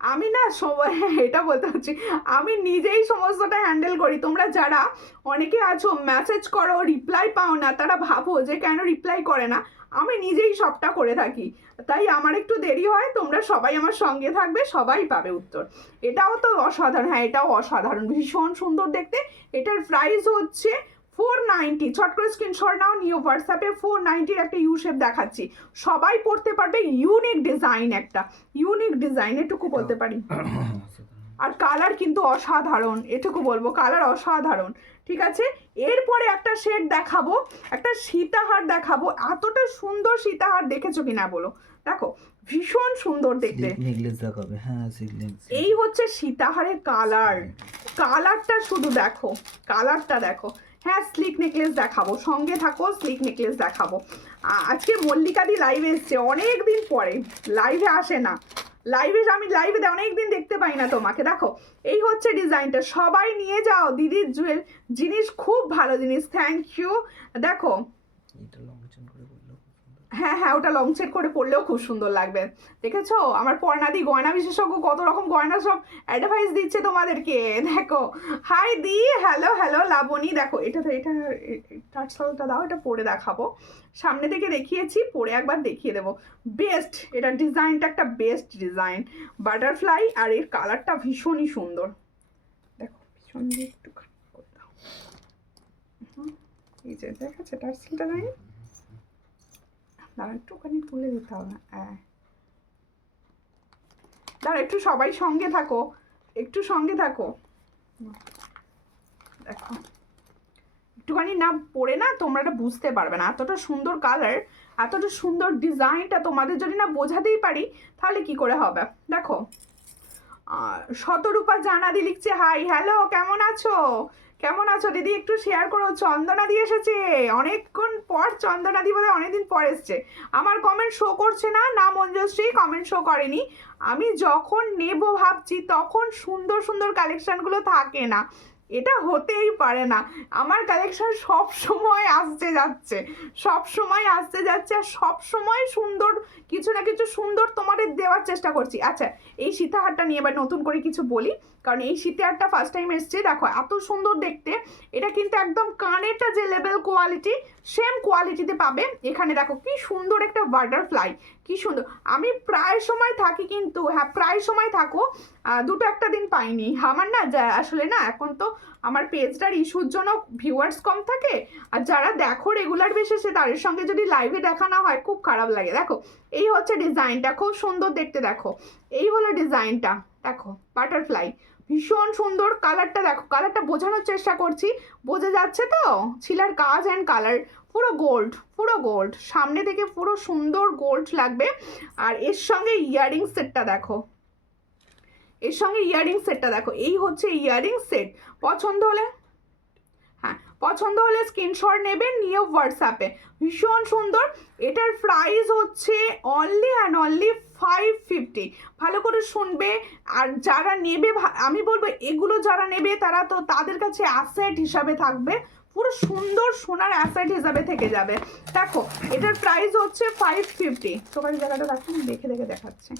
আমি না সবাই এটা বলতে হচ্ছে, আমি নিজেই সমস্তটা হ্যান্ডেল করি। তোমরা যারা অনেকে আছো মেসেজ করো রিপ্লাই পাও না, তারা ভাবো যে কেন রিপ্লাই করে না, আমি নিজেই সবটা করে থাকি, তাই আমার একটু দেরি হয়। তোমরা সবাই আমার সঙ্গে থাকবে, সবাই পাবে উত্তর। এটাও তো অসাধারণ, হ্যাঁ এটাও অসাধারণ, ভীষণ সুন্দর দেখতে। এটার প্রাইস হচ্ছে 490। ছট করে স্ক্রিনশট নাও, নিউ হোয়াটসঅ্যাপে 490 একটা ইউ শেপ দেখাচ্ছি, সবাই পড়তে পারবে। ইউনিক ডিজাইন, একটা ইউনিক ডিজাইন এটুকু বলতে পারি। আর কালার কিন্তু অসাধারণ, এটুকু বলবো, কালার অসাধারণ। ঠিক আছে, এরপরে একটা শেড দেখাবো, একটা সীতাহার দেখাবো। এতটা সুন্দর সীতাহার দেখেছো কিনা বলো, দেখো ভীষণ সুন্দর দেখতে। নেকলেস দেখাবে, হ্যাঁ সিল্ক। এই হচ্ছে সীতাহারের কালার, কালারটা শুধু দেখো, কালারটা দেখো। হ্যাঁ স্লিক নেকলেস দেখাবো, সঙ্গে থাকো, স্লিক নেকলেস দেখাবো। আজকে মল্লিকাদি লাইভে এসছে, অনেক দিন পরে লাইভে আসে না, আমি লাইভে অনেক দিন দেখতে পাই না তোমাকে। দেখো এই হচ্ছে ডিজাইনটা, সবাই নিয়ে যাও দিদির জিনিস, খুব ভালো জিনিস, থ্যাংক ইউ। দেখো এটা লং চেন করে বললো খুব সুন্দর। হ্যাঁ হ্যাঁ, ওটা লং সেট করে পরলেও খুব সুন্দর লাগবে। দেখেছো আমার পর্ণাদি গয়না বিশেষজ্ঞ কত রকম গয়না সব অ্যাডভাইস দিচ্ছে তোমাদেরকে। দেখো হাই দি, হ্যালো হ্যালো লাবণী। দেখো এটা টাচটা দাও, এটা পরে দেখাবো, সামনে থেকে দেখিয়েছি, পরে একবার দেখিয়ে দেবো। বেস্ট, এটা ডিজাইনটা একটা বেস্ট ডিজাইন, বাটারফ্লাই, আর এর কালারটা ভীষণই সুন্দর। দেখো ভীষণ একটুখানি করে দাও, এই যে দেখাচ্ছে টাচটা নাই, দাঁড়া একটুখানি তুলে দিতে হবে। হ্যাঁ দাঁড়া একটু সবাই সঙ্গে থাকো, একটু সঙ্গে থাকো। দেখো একটুখানি না পড়ে না তোমরা এটা বুঝতে পারবে না, এতটা সুন্দর কালার, এতটা সুন্দর ডিজাইনটা তোমাদের যদি না বোঝাতেই পারি তাহলে কি করে হবে। দেখো শতরূপা জানাদি লিখছে হাই, হ্যালো কেমন আছো, কেমন আছো দিদি, একটু শেয়ার করো। চন্দনাদি এসেছে অনেকক্ষণ পর, চন্দনাদি বোধহয় অনেকদিন পর এসছে। আমার কমেন্ট শো করছে না, না মঞ্জুশ্রী কমেন্ট শো করেনি। আমি যখন নেব ভাবছি তখন সুন্দর সুন্দর কালেকশনগুলো থাকে না, এটা হতেই পারে না। আমার কালেকশন সব সময় আসতে যাচ্ছে, সব সময় আসতে যাচ্ছে, আর সব সময় সুন্দর কিছু না কিছু সুন্দর তোমাদের দেওয়ার চেষ্টা করছি। আচ্ছা এই সীতাহারটা নিয়ে এবার নতুন করে কিছু বলি, কারণ এই সীতাহারটা ফার্স্ট টাইম এসছে। দেখো এত সুন্দর দেখতে, এটা কিন্তু একদম কানেরটা যে লেভেল কোয়ালিটি সেম কোয়ালিটিতে পাবে। এখানে দেখো কি সুন্দর একটা বাটারফ্লাই, কি সুন্দর। আমি প্রায় সময় থাকি, কিন্তু হ্যাঁ প্রায় সময় থাকো, দুটো একটা দিন পাইনি। আমার না আসলে না এখন তো আমার পেজটার ইস্যুর জন্য ভিউয়ার্স কম থাকে, আর যারা দেখো রেগুলার বেসিসে তাদের সঙ্গে যদি লাইভে দেখা না হয় খুব খারাপ লাগে। দেখো এই হচ্ছে ডিজাইনটা, খুব সুন্দর দেখতে। দেখো এই হলো ডিজাইনটা, দেখো বাটারফ্লাই, ভীষণ সুন্দর। কালারটা দেখো, কালারটা বোঝানোর চেষ্টা করছি, বোঝা যাচ্ছে তো, ছিলার কাজ অ্যান্ড কালার পুরো গোল্ড, পুরো গোল্ড, সামনে থেকে পুরো সুন্দর গোল্ড লাগবে। আর এর সঙ্গে ইয়ারিং সেটটা দেখো, এর সঙ্গে ইয়ারিং সেটটা দেখো, এই হচ্ছে ইয়ারিং সেট। পছন্দ হলে হ্যাঁ, পছন্দ হলে স্ক্রিনশট নেবেন, নিয়ে হোয়াটসঅ্যাপে। ভীষণ সুন্দর, এটার প্রাইস হচ্ছে অনলি অ্যান্ড অনলি 550। ভালো করে শুনবে, আর যারা নেবে আমি বলবো এগুলো যারা নেবে তারা তো তাদের কাছে অ্যাসেট হিসাবে থাকবে, পুরো সুন্দর সোনার অ্যাসেট হিসাবে থেকে যাবে। দেখো এটার প্রাইস হচ্ছে 550। তোমার জায়গাটা দেখো, দেখে দেখে দেখাচ্ছে।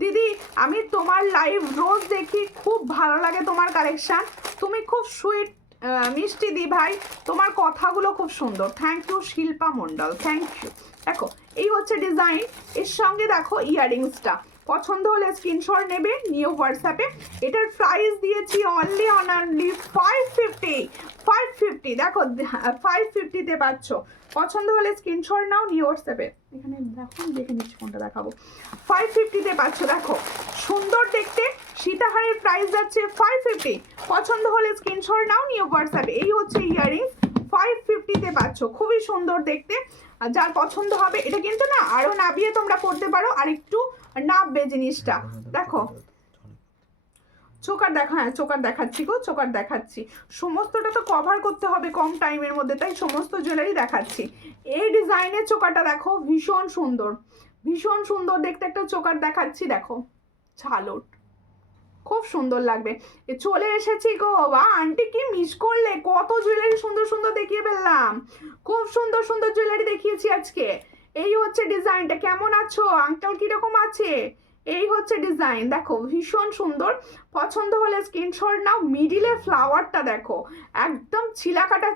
দিদি আমি তোমার লাইভ রোজ দেখি, খুব ভালো লাগে তোমার কালেকশন, তুমি খুব সুইট মিষ্টি দি ভাই, তোমার কথাগুলো খুব সুন্দর, thank you Shilpa Mondal, thank you. দেখো এই হচ্ছে ডিজাইন, এর সঙ্গে দেখো ইয়ারিংসটা। পছন্দ হলে স্ক্রিনশট নেবে, নিউ হোয়াটসঅ্যাপে। এটার প্রাইস দিয়েছি অনলি অনলি 550। দেখো 550-তে পাচ্ছ। পছন্দ হলে স্ক্রিনশট নাও, নিউ হোয়াটসঅ্যাপে। এখানে দেখো দেখে নিচ্ছি কোনটা দেখাবো। 550-তে পাচ্ছ। দেখো সুন্দর দেখতে, সীতাহারের প্রাইস যাচ্ছে 550। পছন্দ হলে স্ক্রিনশট নাও, নিউ হোয়াটসঅ্যাপে। এই হচ্ছে ইয়ারিংস, 550-তে পাচ্ছ, খুবই সুন্দর দেখতে। যার পছন্দ হবে, এটা কিন্তু না আরো নাবিয়ে তোমরা করতে পারো, আর একটু নাববে জিনিসটা। দেখো চোকার দেখা, হ্যাঁ চোকার দেখাচ্ছি গো, চোকার দেখাচ্ছি। সমস্তটা তো কভার করতে হবে কম টাইমের মধ্যে, তাই সমস্ত জুয়েলারি দেখাচ্ছি। এই ডিজাইনের চোকারটা দেখো, ভীষণ সুন্দর, ভীষণ সুন্দর দেখতে একটা চোকার দেখাচ্ছি। দেখো ঝালট, খুব সুন্দর লাগবে। চলে এসেছি গো, বা আন্টি কি মিস করলে, কত জুয়েলারি সুন্দর সুন্দর দেখিয়ে ফেললাম, খুব সুন্দর সুন্দর জুয়েলারি দেখিয়েছি আজকে। এই হচ্ছে ডিজাইনটা, কেমন আছো আঙ্কেল, কিরকম আছে, এই হচ্ছে ডিজাইন, দেখো ভীষণ সুন্দর। পছন্দ হলে স্ক্রিনশট নাও। মিডিলে ফ্লাওয়ারটা দেখো, একদম চিলাকাটা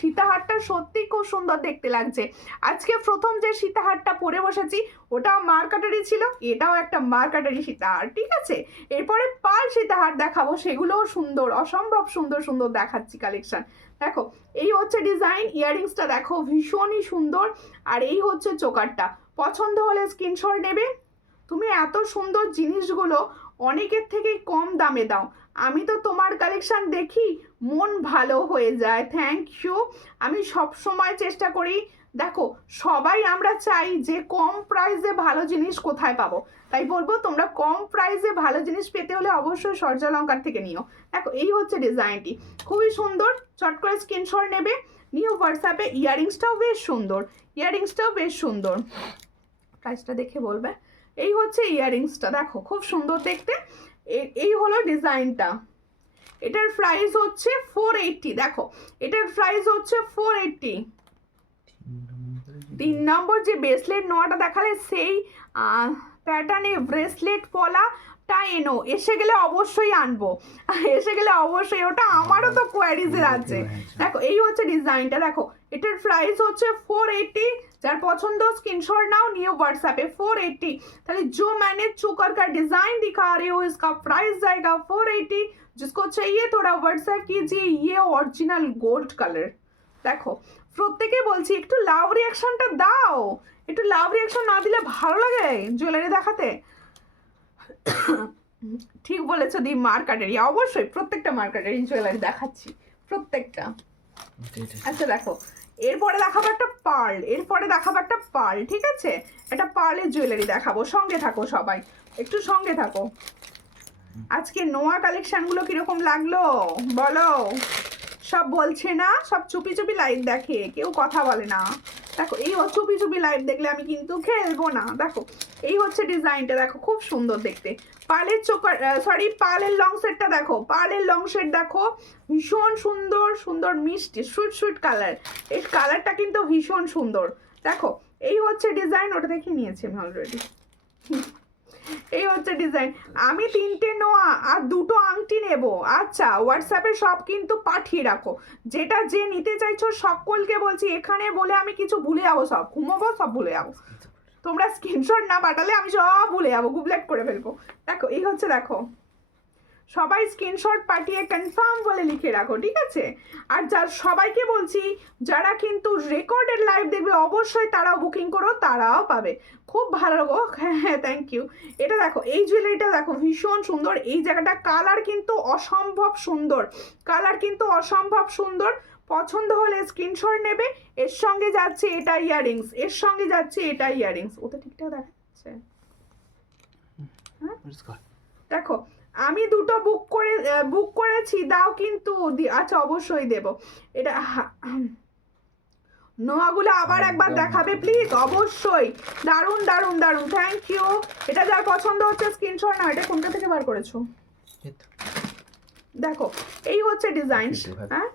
সীতাহারটা সত্যি খুব সুন্দর দেখতে লাগছে। আজকে প্রথম যে সীতাহারটা পরে বসেছি ওটাও মার্কাটারি ছিল, এটাও একটা মার্কাটারি সীতাহার, ঠিক আছে। এরপরে পাল সীতাহার দেখাবো, সেগুলোও সুন্দর, অসম্ভব সুন্দর সুন্দর দেখাচ্ছি কালেকশন। দেখো এই হচ্ছে ডিজাইন, ইয়াররিংসটা দেখো ভীষণই সুন্দর। আর এই হচ্ছে চোকারটা। পছন্দ হলে স্ক্রিনশট নেবে। তুমি এত সুন্দর জিনিসগুলো অনেকের থেকেই কম দামে দাও, আমি তো তোমার কালেকশন দেখি মন ভালো হয়ে যায়। Thank you. আমি সব সময় চেষ্টা করি, দেখো সবাই আমরা চাই যে কম প্রাইসে ভালো জিনিস কোথায় পাবো, তাই বলবো তোমরা কম প্রাইসে ভালো জিনিস পেতে হলে অবশ্যই সূর্যালঙ্কার থেকে নিও। দেখো এই হচ্ছে ডিজাইনটি, খুবই সুন্দর। চট করে স্ক্রিনশট নেবে, নিউ হোয়াটসঅ্যাপে। ইয়াররিংসটাও বেশ সুন্দর, ইয়াররিংসটাও বেশ সুন্দর। প্রাইসটা দেখে বলবে। এই হচ্ছে ইয়াররিংসটা, দেখো খুব সুন্দর দেখতে। এই হলো ডিজাইনটা। এটার প্রাইস হচ্ছে 480। দেখো এটার প্রাইস হচ্ছে 480। 3 নম্বর যে ব্রেসলেট নোয়াটা দেখালে সেই প্যাটার্নে ব্রেসলেট পলাটা এনো, এসে গেলে অবশ্যই আনবো, এসে গেলে অবশ্যই, ওটা আমারও তো কোয়ারিজের আছে। দেখো এই হচ্ছে ডিজাইনটা, দেখো এটার প্রাইস হচ্ছে 480। যার পছন্দ स्क्रीनशॉट नाउ न्यू व्हाट्सएप पे 480। ताकि जो मैंने चोकर का डिजाइन दिखा रही हूँ इसका प्राइस जाएगा 480। जिसको चाहिए थोड़ा व्हाट्सएप कीजिए। ये ओरिजिनल गोल्ड कलर। देखो প্রত্যেকে বলছি একটু লাভ রিয়াকশনটা দাও, একটু লাভ রিয়াকশন না দিলে ভালো লাগে জুয়েলারি দেখাতে। ঠিক বলেছো দি, মার্কাটারি অবশ্যই, প্রত্যেকটা মার্কাটারি জুয়েলারি দেখাচ্ছি প্রত্যেকটা। আচ্ছা দেখো এরপরে দেখাবো একটা পার্ল, এরপরে দেখাবো একটা পার্ল, ঠিক আছে। একটা পার্লের জুয়েলারি দেখাবো, সঙ্গে থাকো সবাই, একটু সঙ্গে থাকো। আজকে নোয়া কালেকশনগুলো কিরকম লাগলো বলো। সব বলছে না, সব চুপি চুপি লাইভ দেখে, কেউ কথা বলে না। দেখো এই চুপি চুপি লাইভ দেখলে আমি কিন্তু খেলবো না। দেখো এই হচ্ছে ডিজাইনটা, দেখো খুব সুন্দর দেখতে। পার্লের চোকার সরি পার্লের লং সেটটা দেখো, পার্লের লং সেট দেখো ভীষণ সুন্দর সুন্দর মিষ্টি সুইট সুইট কালার। এই কালারটা কিন্তু ভীষণ সুন্দর। দেখো এই হচ্ছে ডিজাইন, ওটা দেখে নিয়েছি আমি অলরেডি। এই হচ্ছে ডিজাইন। আমি 3টে নোয়া আর 2টো আংটি নেব। আচ্ছা হোয়াটসঅ্যাপে সব কিন্তু পাঠিয়ে রাখো, যেটা যে নিতে চাইছো সকলকে বলছি। এখানে বলে আমি কিছু ভুলে যাবো, সব ঘুমোবো, সব ভুলে যাবো। তোমরা স্ক্রিনশট না পাঠালে আমি সব ভুলে যাবো, গুবলেট করে ফেলবো। দেখো এই হচ্ছে, দেখো সবাই স্ক্রিনশট পাঠিয়ে কনফার্ম বলে লিখে রাখো, ঠিক আছে। আর যার সবাইকে বলছি যারা কিন্তু রেকর্ডেড লাইভ দেখবে অবশ্যই তারাও বুকিং করো, তারাও পাবে। খুব ভালো গো, হ্যাঁ থ্যাংক ইউ। এটা দেখো এই জুয়েলারিটা দেখো ভীষণ সুন্দর। এই জায়গাটা কালার কিন্তু অসম্ভব সুন্দর, কালার কিন্তু অসম্ভব সুন্দর। পছন্দ হলে স্ক্রিনশট নেবে। এর সঙ্গে যাচ্ছে এটা ইয়াররিংস, এর সঙ্গে যাচ্ছে এটা ইয়াররিংস। ওটা ঠিকঠাক দেখাচ্ছে, হ্যাঁ দেখো আমি 2টো বুক করেছি, দাও কিন্তু। আচ্ছা অবশ্যই দেব। এটা নোয়াগুলো আবার একবার দেখাবে প্লিজ, অবশ্যই। দারুণ দারুণ দারুণ, থ্যাংক ইউ। এটা যার পছন্দ হচ্ছে স্ক্রিনশট নাও। এটা কোনটা থেকে বার করেছো দেখো। এই হচ্ছে ডিজাইন, হ্যাঁ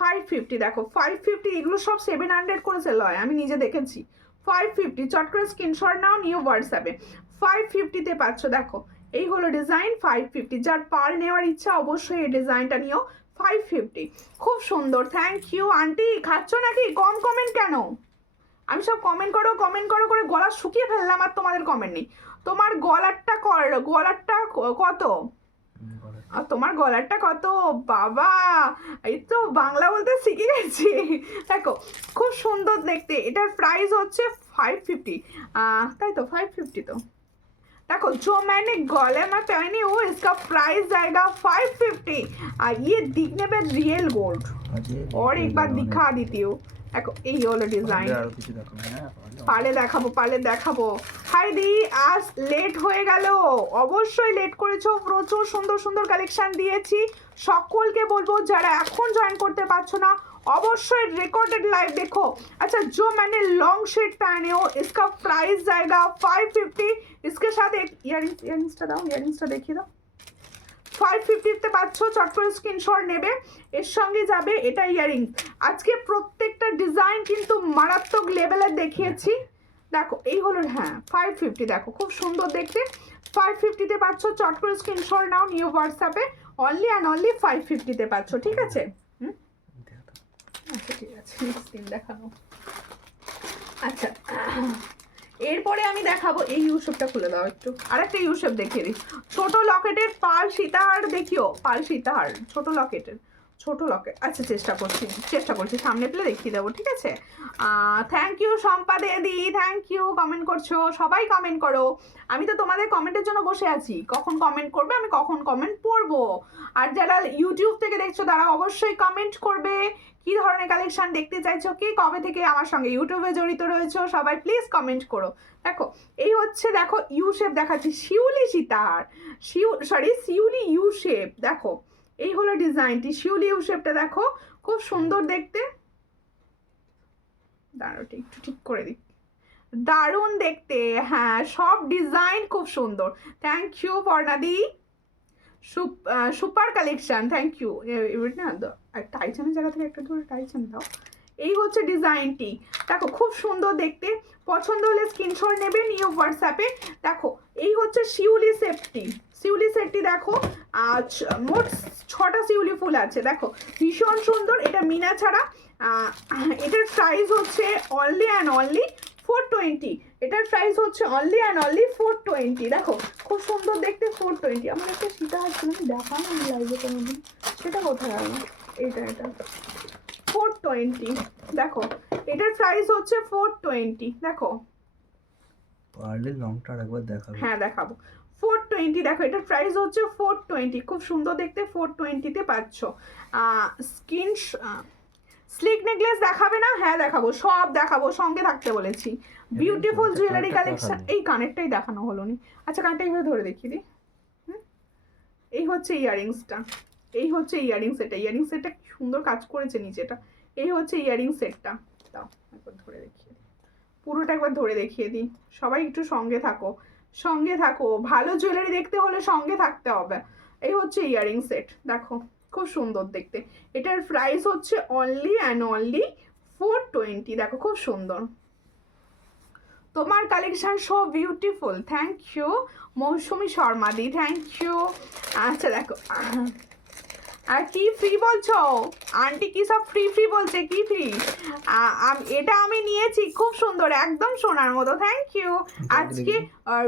550। দেখো 550, এগুলো সব 700 করে সেল হয়, আমি নিজে দেখেছি। 550, চট করে স্ক্রিনশট নাও, নিউ হোয়াটসঅ্যাপে 550-তে পাচ্ছ। দেখো এই হলো ডিজাইন 550। যার পার্ল নেওয়ার ইচ্ছা অবশ্যই এই ডিজাইনটা নিও। 550 খুব সুন্দর। Thank you. আন্টি খাচ্ছ নাকি? কম কমেন্ট কেন? আমি সব কমেন্ট করো করে গলা শুকিয়ে ফেললাম, আর তোমাদের কমেন্ট নেই। তোমার গলারটা কত? আর তোমার গলারটা কত? বাবা এই তো বাংলা বলতে শিখে গেছি। দেখো খুব সুন্দর দেখতে। এটার প্রাইস হচ্ছে 550, তাই তো 550। তো देखो जो मैंने गले में पहनी हूँ इसका प्राइस जाएगा 550। ये दिखने पे रियल गोल्ड। और एक बार दिखा देती हूँ। देखो এই হলো ডিজাইন। পারলে দেখাবো। হাই দি আজ লেট হয়ে গেল, অবশ্যই লেট করেছো। প্রচুর সুন্দর সুন্দর কালেকশন দিয়েছি। সকলকে বলবো যারা এখন জয়েন করতে পারছো না অবশ্যই রেকর্डेड लाइव देखो। अच्छा जो मैंने लॉन्ग शेड पहने हो इसका प्राइस जाएगा 550। इसके साथ एक ইয়ারিংসটা দাও, ইয়ারিংসটা দেখিয়ে দাও। 550-তে পাচ্ছ, চট করে স্ক্রিনশট নেবে। এর সঙ্গে যাবে এটা ইয়ারিং। আজকে প্রত্যেকটা ডিজাইন কিন্তু মারাত্মক লেভেলের দেখিয়েছি। দেখো এই হলো, হ্যাঁ 550, দেখো খুব সুন্দর দেখতে। 550-তে পাচ্ছ, চট করে স্ক্রিনশট নাও নিউ হোয়াটসঅ্যাপে। অনলি অ্যান্ড অনলি 550-তে পাচ্ছ, ঠিক আছে? আচ্ছা ঠিক আছে, নেক্সট দিন দেখানো। আচ্ছা এরপরে আমি দেখাবো এই ইউসেপটা খুলে দাও একটু, আরেকটা ইউসেপ দেখিয়ে দিই। ছোট লকেটের পাল সীতাহার দেখিও, পাল সীতাহার ছোট লকেটের, ছোট লকেট। আচ্ছা চেষ্টা করছি সামনে পেলে দেখিয়ে দেবো, ঠিক আছে? থ্যাংক ইউ শম্পা দেদি, থ্যাংক ইউ, কমেন্ট করছো, সবাই কমেন্ট করো। আমি তো তোমাদের কমেন্টের জন্য বসে আছি, কখন কমেন্ট করবে আমি কখন কমেন্ট পড়বো। আর যারা ইউটিউব থেকে দেখছো তারা অবশ্যই কমেন্ট করবে কি ধরনের কালেকশন দেখতে চাইছো, কি কবে থেকে আমার সঙ্গে ইউটিউবে জড়িত রয়েছো, সবাই প্লিজ কমেন্ট করো। দেখো এই হচ্ছে, দেখো ইউ শেপ দেখাচ্ছি, শিউলি সীতাহার, শিউলি ইউ শেপ। দেখো এই হলো ডিজাইনটি, শিউলি ইউ শেপটা দেখো খুব সুন্দর দেখতে। দাঁড়াটি একটু ঠিক করে দিই, দারুণ দেখতে, হ্যাঁ সব ডিজাইন খুব সুন্দর। থ্যাংক ইউ পর্ণাদি, সুপার কালেকশন, থ্যাংক ইউ। এবার না টাইচানের জায়গা থেকে একটা ধরে টাইচান দাও। এই হচ্ছে ডিজাইনটি, দেখো খুব সুন্দর দেখতে। পছন্দ হলে স্ক্রিনশট নেবে নিউ হোয়াটসঅ্যাপে। দেখো এই হচ্ছে শিউলি সেটটি, শিউলি সেটটি দেখো মোট 6টা শিউলি ফুল আছে, দেখো ভীষণ সুন্দর। এটা মিনা ছাড়া, এটার প্রাইস হচ্ছে অনলি অ্যান্ড অনলি 420। এটার প্রাইস হচ্ছে অনলি অ্যান্ড অনলি 420। দেখো খুব সুন্দর দেখতে, 420। আমার একটা সীতাহার ছিল, আমি দেখানো লাইভে কোনোদিন, সেটা কোথায় গেল? এটা 420। দেখো এটার প্রাইস হচ্ছে 420। দেখো পারলে লংটা একবার দেখাবে। হ্যাঁ দেখাবো, 420। দেখো এটার প্রাইস হচ্ছে 420, খুব সুন্দর দেখতে, 420-তে পাচ্ছ। স্কিন স্লিক নেকলেস দেখাবে না? হ্যাঁ দেখাবো, সব দেখাবো, সঙ্গে থাকতে বলেছি। বিউটিফুল জুয়েলারি কালেকশন, এই কানেরটাই দেখানো হলো নি। আচ্ছা কানেরটা এইভাবে ধরে দেখিয়ে দিই। এই হচ্ছে ইয়ারিংসটা, এই হচ্ছে ইয়ারিং সেটটা, ইয়ারিং সেটটা কি সুন্দর কাজ করেছে নিচেটা। এই হচ্ছে ইয়ারিং সেটটা, দাও একবার ধরে দেখিয়ে দিই, পুরোটা একবার ধরে দেখিয়ে দিই। সবাই একটু সঙ্গে থাকো, সঙ্গে থাকো, ভালো জুয়েলারি দেখতে হলে সঙ্গে থাকতে হবে। এই হচ্ছে ইয়ারিং সেট, দেখো খুব সুন্দর দেখতে। এটার প্রাইস হচ্ছে অনলি অ্যান্ড অনলি 420। দেখো খুব সুন্দর, তোমার collection so beautiful, thank you Mousumi Sharma di, thank you. আচ্ছা দেখো, আর কি ফ্রি বলছো আন্টি, কি সব ফ্রি ফ্রি বলছে, কি ফ্রি? এটা আমি নিয়েছি, খুব সুন্দর, একদম সোনার মতো, থ্যাংক ইউ। আজকে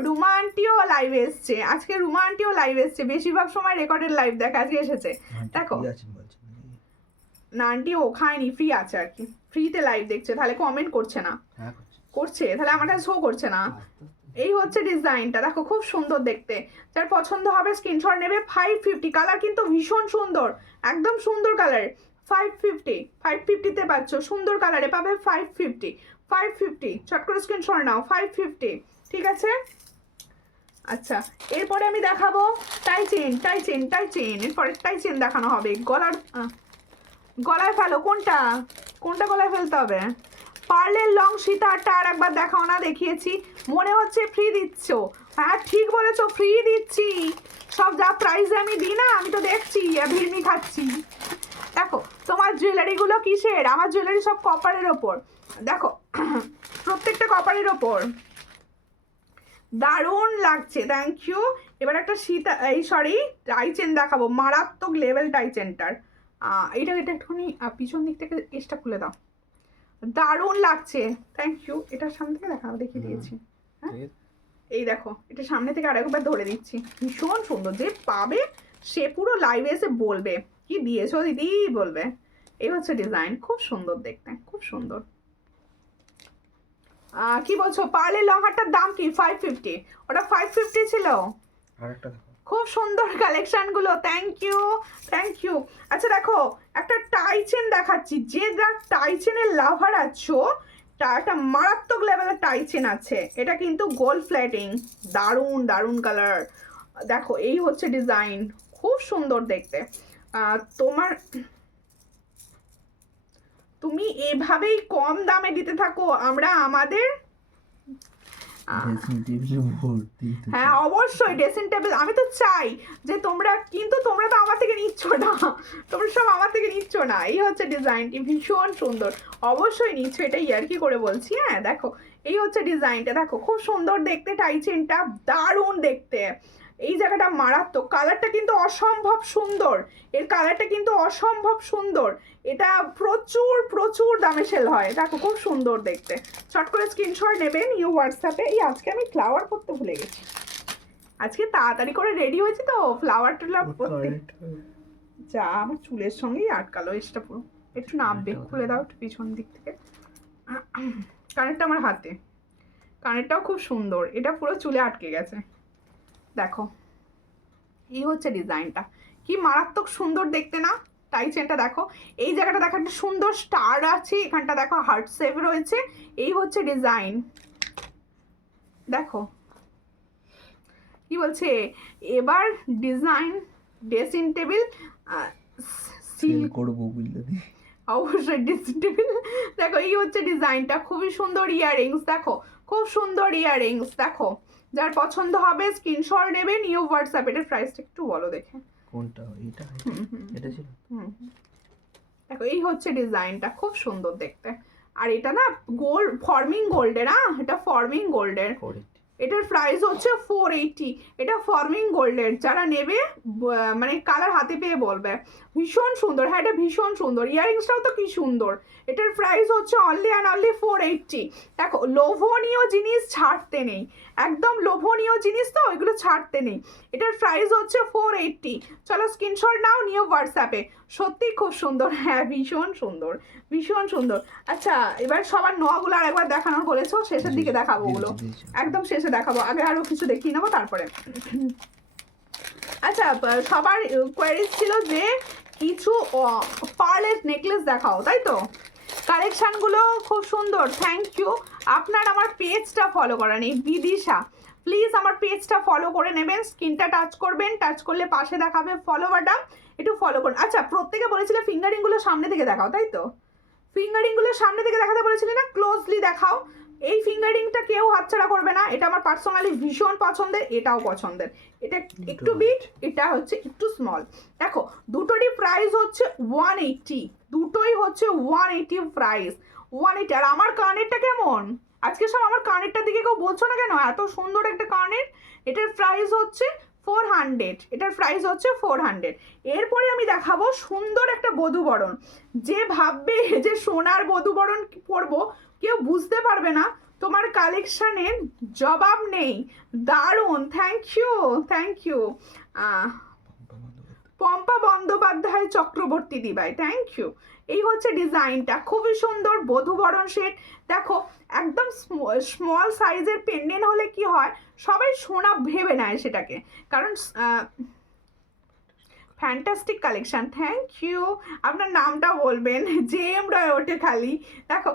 রুমা আন্টিও লাইভ এসছে, আজকে রুমা আন্টিও লাইভ এসছে, বেশিরভাগ সময় রেকর্ডেড লাইভ দেখা আজকে এসেছে। দেখো না আন্টি ও খায়নি, ফ্রি আছে আর কি, ফ্রিতে লাইভ দেখছে, তাহলে কমেন্ট করছে না, করছে তাহলে আমার কাছে শো করছে না। এই হচ্ছে ডিজাইনটা, দেখো খুব সুন্দর দেখতে। যার পছন্দ হবে স্ক্রিনশট নেবে। 550, কালার কিন্তু ভীষণ সুন্দর, একদম সুন্দর কালার। 550-তে পাচ্ছ, সুন্দর কালারে পাবে 550, চট করে স্ক্রিনশট নাও, 550, ঠিক আছে? আচ্ছা এরপরে আমি দেখাবো টাই চেন, এরপরে টাই চেন দেখানো হবে। গলায় ফেলো, কোনটা গলায় ফেলতে হবে? পার্লের লং সীতাহারটা আর একবার দেখাও না, দেখিয়েছি, মনে হচ্ছে ফ্রি দিচ্ছ। হ্যাঁ ঠিক বলেছো, ফ্রি দিচ্ছি, সব যা প্রাইসে আমি দিই না, আমি তো দেখছি ভিড়মি খাচ্ছি। দেখো তোমার জুয়েলারিগুলো কিসের? আমার জুয়েলারি সব কপারের ওপর, দেখো প্রত্যেকটা কপারের ওপর, দারুণ লাগছে, থ্যাংক ইউ। এবার একটা টাই চেন দেখাবো, মারাত্মক লেভেল টাই চেনটার। এটা একটুখানি পিছন দিক থেকে কেসটা খুলে দাও, দারুণ লাগছে, থ্যাংক ইউ। এটার সামনে থেকে দেখিয়ে দিয়েছি, হ্যাঁ এই দেখো, এটা সামনে থেকে আরেকবার ধরে দিচ্ছি, ভীষণ সুন্দর, যে পাবে সে পুরো লাইভে এসে বলবে কি দিয়েছো দিদি বলবে। এই হচ্ছে ডিজাইন, খুব সুন্দর দেখতে, খুব সুন্দর। কি বলছো পার্লের লংহারটার দাম কি? 550, ওটা 550 ছিল। খুব সুন্দর কালেকশন গুলো, থ্যাংক ইউ। আচ্ছা দেখো একটা টাই চেন দেখাচ্ছি, যে টাই চেনের লাভার আছো, একটা মারাত্মক লেভেলের টাই চেন আছে, এটা কিন্তু গোল্ড প্লেটিং, দারুণ কালার। দেখো এই হচ্ছে ডিজাইন, খুব সুন্দর দেখতে। তুমি এভাবেই কম দামে দিতে থাকো, আমরা আমাদের হ্যাঁ অবশ্যই ড্রেসিং টেবিল, আমি তো চাই যে তোমরা তো আমার থেকে নিচ্ছ না, তোমরা সব আমার থেকে নিচ্ছ না। এই হচ্ছে ডিজাইনটি, ভীষণ সুন্দর, অবশ্যই নিচ্ছ, এটা ইয়ার্কি করে বলছি। হ্যাঁ দেখো এই হচ্ছে ডিজাইনটা, দেখো খুব সুন্দর দেখতে, টাই চেনটা দারুণ দেখতে, এই জায়গাটা মারাত্মক, কালারটা কিন্তু অসম্ভব সুন্দর, এর কালারটা কিন্তু অসম্ভব সুন্দর, এটা প্রচুর প্রচুর দামে সেল হয়, দেখো খুব সুন্দর দেখতে। চট করে স্ক্রিনশট নেবেন নিউ হোয়াটসঅ্যাপে। এই আজকে আমি ফ্লাওয়ার করতে ভুলে গেছি, আজকে তাড়াতাড়ি করে রেডি হয়েছি তো, ফ্লাওয়ার টুলার করতে যা আমার চুলের সঙ্গেই আটকালো এসটা পুরো। একটু নামবে, খুলে দাও একটু পিছন দিক থেকে। কানেরটা আমার হাতে, কানেরটাও খুব সুন্দর, এটা পুরো চুলে আটকে গেছে। দেখো এই হচ্ছে ডিজাইনটা, কি মারাত্মক সুন্দর দেখতে না? টাই চেনটা দেখো, এই জায়গাটা দেখো একটা সুন্দর স্টার আছে, এখানটা দেখো হার্ট শেপ রয়েছে, এই হচ্ছে ডিজাইন। দেখো কি বলছে, এবার ডিজাইন ড্রেসিং টেবিল সিল করবো বুঝলে দি। অবশ্যই ড্রেসিং টেবিল। দেখো এই হচ্ছে ডিজাইনটা, খুবই সুন্দর ইয়াররিংস, দেখো খুব সুন্দর ইয়াররিংস, দেখো যার পছন্দ হবে স্ক্রিনশট নেবে নিউ হোয়াটসঅ্যাপ। এটার প্রাইসটা একটু বলো দেখে। কোনটা এটা? এটা ছিল। দেখো এই হচ্ছে ডিজাইনটা, খুব সুন্দর দেখতে, আর এটা না গোল্ড ফর্মিং গোল্ডের, এটা ফর্মিং গোল্ডের, এটার প্রাইস হচ্ছে 480, এটা ফর্মিং গোল্ডের, যারা নেবে মানে কালার হাতে পেয়ে বলবে, ভীষণ সুন্দর। হ্যাঁ এটা ভীষণ সুন্দর, ইয়াররিংসটাও তো কি সুন্দর, এটার প্রাইস হচ্ছে অনলি অ্যান্ড অনলি 480। দেখো লোভনীয় জিনিস ছাড়তে নেই, একদম লোভনীয় জিনিস তো, ওইগুলো ছাড়তে নেই, এটার প্রাইস হচ্ছে 480। চলো স্ক্রিনশট নাও নিউ হোয়াটসঅ্যাপে, সত্যি খুব সুন্দর, হ্যাঁ ভীষণ সুন্দর, ভীষণ সুন্দর। আচ্ছা এবার সবার নোয়াগুলো আর একবার দেখানোর বলেছো, শেষের দিকে দেখাবো ওগুলো, একদম শেষে দেখাবো, আগে আরো কিছু দেখিয়ে নেবো তারপরে। আচ্ছা সবার কোয়ারিজ ছিল যে কিছু পার্লের নেকলেস দেখাও, তাই তো? কালেকশানগুলো খুব সুন্দর, থ্যাংক ইউ। আপনার আমার পেজটা ফলো করা নেই, বিদিশা প্লিজ আমার পেজটা ফলো করে নেবেন, স্ক্রিনটা টাচ করবেন, টাচ করলে পাশে দেখাবে ফলো বাটন, একটু ফলো করুন। আচ্ছা প্রত্যেকে বলেছিলে ফিঙ্গারিংগুলো সামনে থেকে দেখাও, তাই তো? ফিঙ্গারিংগুলো সামনে থেকে দেখাতে বলেছিলে না, ক্লোজলি দেখাও। এই ফিঙ্গারিংটা কেউ হাতছাড়া করবে না, এটা আমার পার্সোনালি ভীষণ পছন্দের, এটাও পছন্দের, এটা একটু বিগ, এটা হচ্ছে একটু স্মল। দেখো দুটোরই প্রাইস হচ্ছে 180, দুটোই হচ্ছে 180 প্রাইস, 180। আর আমার কানেরটা কেমন, আজকে সব আমার কানেরটার দিকে কেউ বলছো না কেন, এত সুন্দর একটা কানের, এটার প্রাইস হচ্ছে 400, এটার প্রাইস হচ্ছে 400। এরপরে আমি দেখাবো সুন্দর একটা বধূবরণ, যে ভাববে যে সোনার বধূবরণ পরবো কেউ বুঝতে পারবে না, তোমার কালেকশানের জবাব নেই, দারুণ, thank you, thank you. Pampa Bandyopadhyay Chakraborty দিবাই, থ্যাংক ইউ। এই হচ্ছে ডিজাইনটা, খুবই সুন্দর বধূবরণ সেট। দেখো একদম স্মল সাইজের পেন্ডেন্ট হলে কি হয়, সবাই সোনা ভেবে নেয় সেটাকে, কারণ ফ্যান্টাস্টিক কালেকশান, থ্যাংক ইউ। আপনার নামটা বলবেন, জেএম রয় ওঠে খালি। দেখো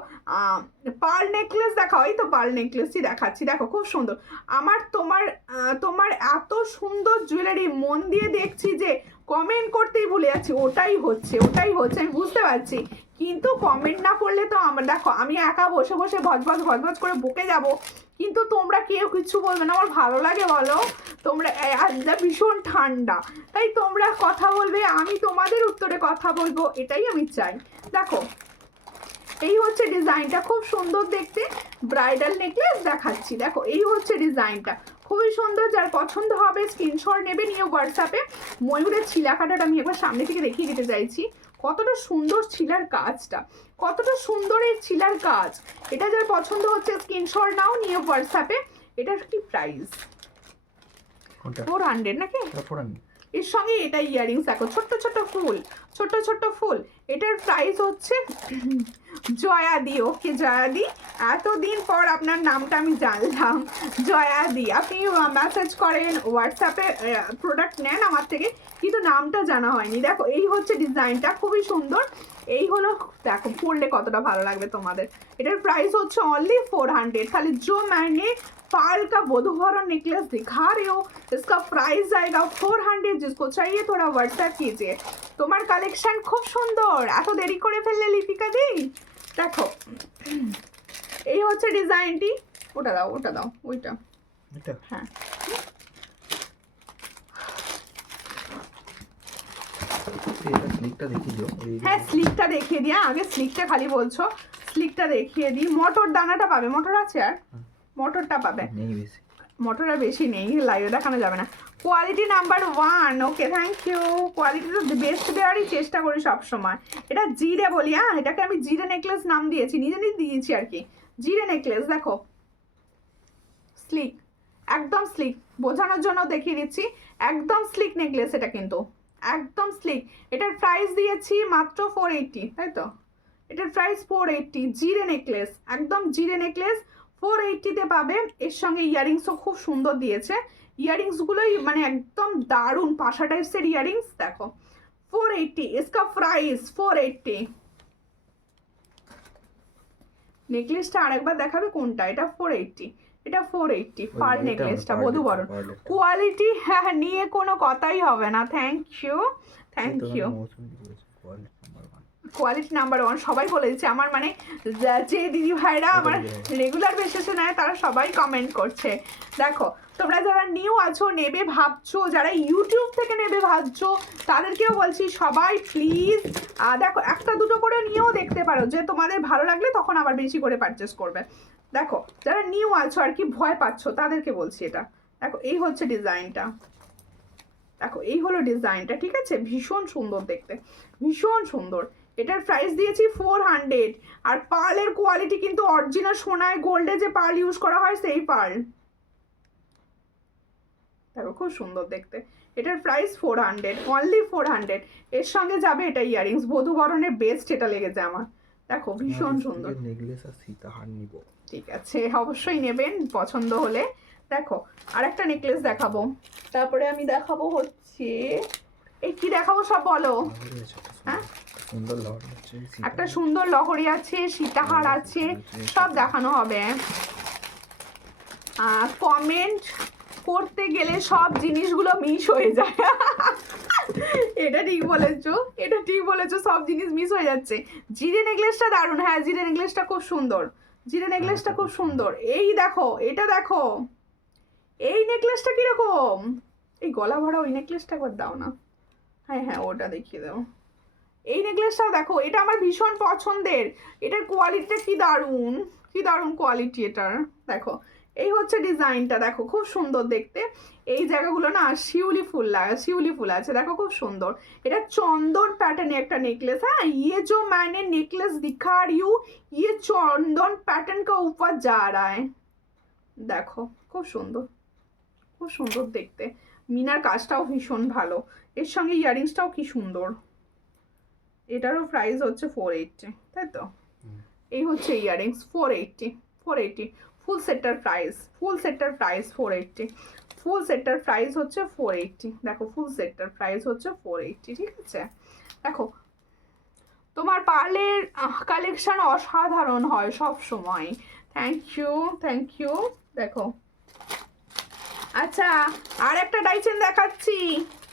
পার্ল নেকলেস দেখাও, এই তো পার্ল নেকলেসই দেখাচ্ছি, দেখো খুব সুন্দর। আমার তোমার এত সুন্দর জুয়েলারি, মন দিয়ে দেখছি যে কমেন্ট করতেই ভুলে যাচ্ছি, ওটাই হচ্ছে আমি বুঝতে পারছি, কিন্তু কমেন্ট না করলে তো আমার, দেখো আমি একা বসে বসে ভজভজ করে বকে যাব, কিন্তু তোমরা কেউ কিছু বলবে না, আমার ভালো লাগে বলো? তোমরা আজটা ভীষণ ঠান্ডা, তাই তোমরা কথা বলবে, আমি তোমাদের উত্তরে কথা বলবো, এটাই আমি চাই। দেখো এই হচ্ছে ডিজাইনটা, খুব সুন্দর দেখতে, ব্রাইডাল নেকলেস দেখাচ্ছি, দেখো এই হচ্ছে ডিজাইনটা, খুবই সুন্দর, যার পছন্দ হবে স্ক্রিনশট নেবে নিয়ে হোয়াটসঅ্যাপে। ময়ূরের ছিলা কাটাটা আমি একবার সামনে থেকে দেখিয়ে দিতে চাইছি, কতটা সুন্দর ছিলার কাজটা, কতটা সুন্দর এই ছিলার কাজ, এটা যার পছন্দ হচ্ছে স্ক্রিনশট নাও নিয়ে হোয়াটসঅ্যাপে। এটার কি প্রাইস? 400 নাকি? এর সঙ্গে এটা ইয়াররিংস, দেখো ছোট্ট ছোট্ট ফুল, এটার প্রাইস হচ্ছে জয়াদি। ওকে জয়াদি, এতদিন পর আপনার নামটা আমি জানলাম, জয়াদি। আপনি মেসেজ করেন, হোয়াটসঅ্যাপে প্রোডাক্ট নেন আমার থেকে, কিন্তু নামটা জানা হয়নি। দেখো এই হচ্ছে ডিজাইনটা, খুবই সুন্দর, এই হলো, দেখো পরলে কতটা ভালো লাগবে তোমাদের। এটার প্রাইস হচ্ছে অনলি 400। তাহলে जो मैंने पार्ल का वधूवरण नेकलेस दिखा रहे हो, इसका प्राइस आएगा 400। जिसको चाहिए थोड़ा व्हाट्सएप कीजिए। তোমার কালেকশন খুব সুন্দর, এত দেরি করে ফেললে লিপিকা দি। দেখো এই হচ্ছে ডিজাইনটি, ওটা দাও ওইটা, হ্যাঁ স্লিকটা দেখিয়ে দিও। হ্যাঁ স্লিকটা দেখিয়ে দিয়া, আগে স্লিকটা খালি বলছো, স্লিকটা দেখিয়ে দিই। মটর দানাটা পাবে, মটর আছে আর মটরটা পাবে, নেই বেশি। মটর আর বেশি নেই, লাইভে দেখানো যাবে না। Quality number 1, okay thank you. Quality তো বেস্ট দেওয়ারই চেষ্টা করি সবসময়। এটা জিরে বলি, হ্যাঁ এটাকে আমি জিরে নেকলেস নাম দিয়েছি, নিজে নিজে দিয়েছি আর কি। জিরে নেকলেস দেখো, স্লিক, একদম স্লিক, বোঝানোর জন্য দেখিয়ে দিচ্ছি, একদম স্লিক নেকলেস এটা, কিন্তু একদম স্লিক। এটার প্রাইস দিয়েছি মাত্র 480, তাই তো? এটার প্রাইস 480, জিরে নেকলেস, একদম জিরে নেকলেস 480-তে পাবে। এর সঙ্গে ইয়ারিংসও খুব সুন্দর দিয়েছে, ইয়ারিংসগুলোই মানে একদম দারুণ পাশা টাইপসের ইয়ারিংস। দেখো 480, इसका প্রাইস 480। নেকলেসটা আরেকবার দেখাবে কোনটা? এটা 480, এটা 480 পার নেকলেসটা, বধূবরণ কোয়ালিটি। হ্যাঁ নিয়ে কোনো কথাই হবে না। Thank you, thank you. Quality number 1 সবাই বলে দিচ্ছে আমার, মানে যে দিদি ভাইরা আমার রেগুলার বেসিসে নেয় তারা সবাই কমেন্ট করছে। দেখো তোমরা যারা নিউ আছো, নেবে ভাবছো, যারা ইউটিউব থেকে নেবে ভাবছো, তাদেরকেও বলছি সবাই প্লিজ দেখো একটা দুটো করে নিয়েও দেখতে পারো, যে তোমাদের ভালো লাগলে তখন আবার বেশি করে পারচেস করবে। দেখো যারা নিউ আছো আর কি, ভয় পাচ্ছো, তাদেরকে বলছি এটা। দেখো এই হচ্ছে ডিজাইনটা, দেখো এই হলো ডিজাইনটা, ঠিক আছে? ভীষণ সুন্দর দেখতে, ভীষণ সুন্দর। এটার প্রাইস দিয়েছি 400, আর পার্লের কোয়ালিটি কিন্তু অরিজিনাল সোনায় গোল্ডে যে পার্ল ইউজ করা হয় সেই পার্ল। দেখো খুব সুন্দর দেখতে। এটার প্রাইস 400, অনলি 400। এর সঙ্গে যাবে এটা ইয়ারিংস, বধূবরণের বেস্ট এটা লেগেছে আমার। দেখো ভীষণ সুন্দর নেকলেস আর সীতাহার নিব। ঠিক আছে, অবশ্যই নেবেন পছন্দ হলে। দেখো আরেকটা নেকলেস দেখাবো, তারপরে আমি দেখাবো হচ্ছে এই কি দেখাবো সব বলো। হ্যাঁ সুন্দর লহরি আছে, একটা সুন্দর লহরি আছে, সীতাহার আছে, সব দেখানো হবে। কমেন্ট করতে গেলে সব জিনিসগুলো মিস হয়ে যায়। এটা ঠিক বলেছো, এটা ঠিক বলেছো, সব জিনিস মিস হয়ে যাচ্ছে। জিরে নেকলেসটা দারুণ, হ্যাঁ জিরে নেকলেসটা খুব সুন্দর, জিরে নেকলেসটা খুব সুন্দর। এই দেখো এটা দেখো, এই নেকলেসটা কিরকম, এই গলা ভরা ওই নেকলেসটা একবার দাও না। হ্যাঁ হ্যাঁ ওটা দেখিয়ে দাও। এই নেকলেসটাও দেখো, এটা আমার ভীষণ পছন্দের। এটার কোয়ালিটিটা কি দারুণ, কি দারুণ কোয়ালিটি এটার। দেখো এই হচ্ছে ডিজাইনটা, দেখো খুব সুন্দর দেখতে। এই জায়গাগুলো না শিউলি ফুল শিউলি ফুল আছে, দেখো খুব সুন্দর। এটা চন্দন প্যাটার্নে একটা নেকলেস। হ্যাঁ ये जो मैंने नेकलेस दिखा रही हूँ, ये चंदन पैटर्न का ऊपर जा रहा है। দেখো খুব সুন্দর, খুব সুন্দর দেখতে। মিনার কাজটাও ভীষণ ভালো, এর সঙ্গে ইয়ারিংসটাও কি সুন্দর। এটারও প্রাইস হচ্ছে 480, তাই তো? এই হচ্ছে ইয়ারিংস 480, 480 ফুল সেটটার প্রাইস, ফুল সেটটার প্রাইস 480, ফুল সেটটার প্রাইস হচ্ছে 480। দেখো ফুল সেটটার প্রাইস হচ্ছে 480, ঠিক আছে? দেখো তোমার পার্লের কালেকশন অসাধারণ হয় সব সময়। Thank you, thank you. দেখো আচ্ছা আর একটা টাইচেন দেখাচ্ছি,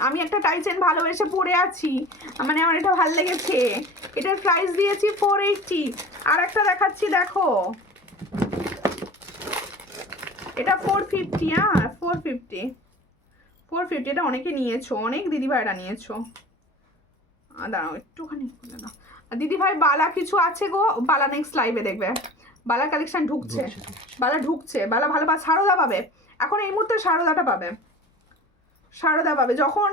আমি একটা টাইচেন ভালোবেসে পরে আছি, মানে আমার এটা ভালো লেগেছে। এটার প্রাইস দিয়েছি 480। আর একটা দেখাচ্ছি, দেখো এটা 450, হ্যাঁ 450, 450। এটা অনেকে নিয়েছো, অনেক দিদিভাইরা নিয়েছো। দাঁড়াও একটুখানি খুলে নাও। দিদিভাই বালা কিছু আছে গো, বালা নেক্সট লাইভে দেখবে, বালা কালেকশন ঢুকছে, বালা ঢুকছে, বালা ভালো সারদা পাবে। এখন এই মুহূর্তে সারদাটা পাবে, সারদা পাবে। যখন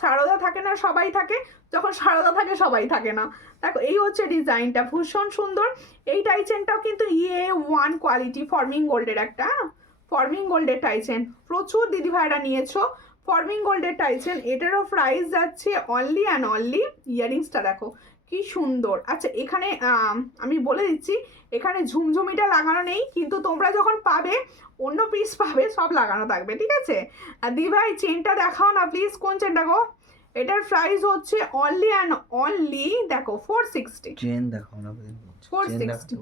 সারদা থাকে না সবাই থাকে, যখন সারদা থাকে সবাই থাকে না। দেখো এই হচ্ছে ডিজাইনটা, ভীষণ সুন্দর। এই টাইচেনটাও কিন্তু A1 কোয়ালিটি, ফর্মিং গোল্ডের একটা, ফর্মিং গোল্ডের টাইচেন প্রচুর দিদিভাইরা নিয়েছো, ফর্মিং গোল্ডের টাইচেন। এটারও প্রাইস যাচ্ছে অনলি অ্যান্ড অনলি, ইয়ারিংসটা দেখো কি সুন্দর। আচ্ছা এখানে আমি বলে দিচ্ছি, এখানে ঝুমঝুমিটা লাগানো নেই, কিন্তু তোমরা যখন পাবে অন্য পিস পাবে সব লাগানো থাকবে, ঠিক আছে? আর দিভাই চেনটা দেখাও না প্লিজ, কোন চেনটা গো? এটার প্রাইস হচ্ছে অনলি অ্যান্ড অনলি, দেখো 460। চেন দেখাও না, 460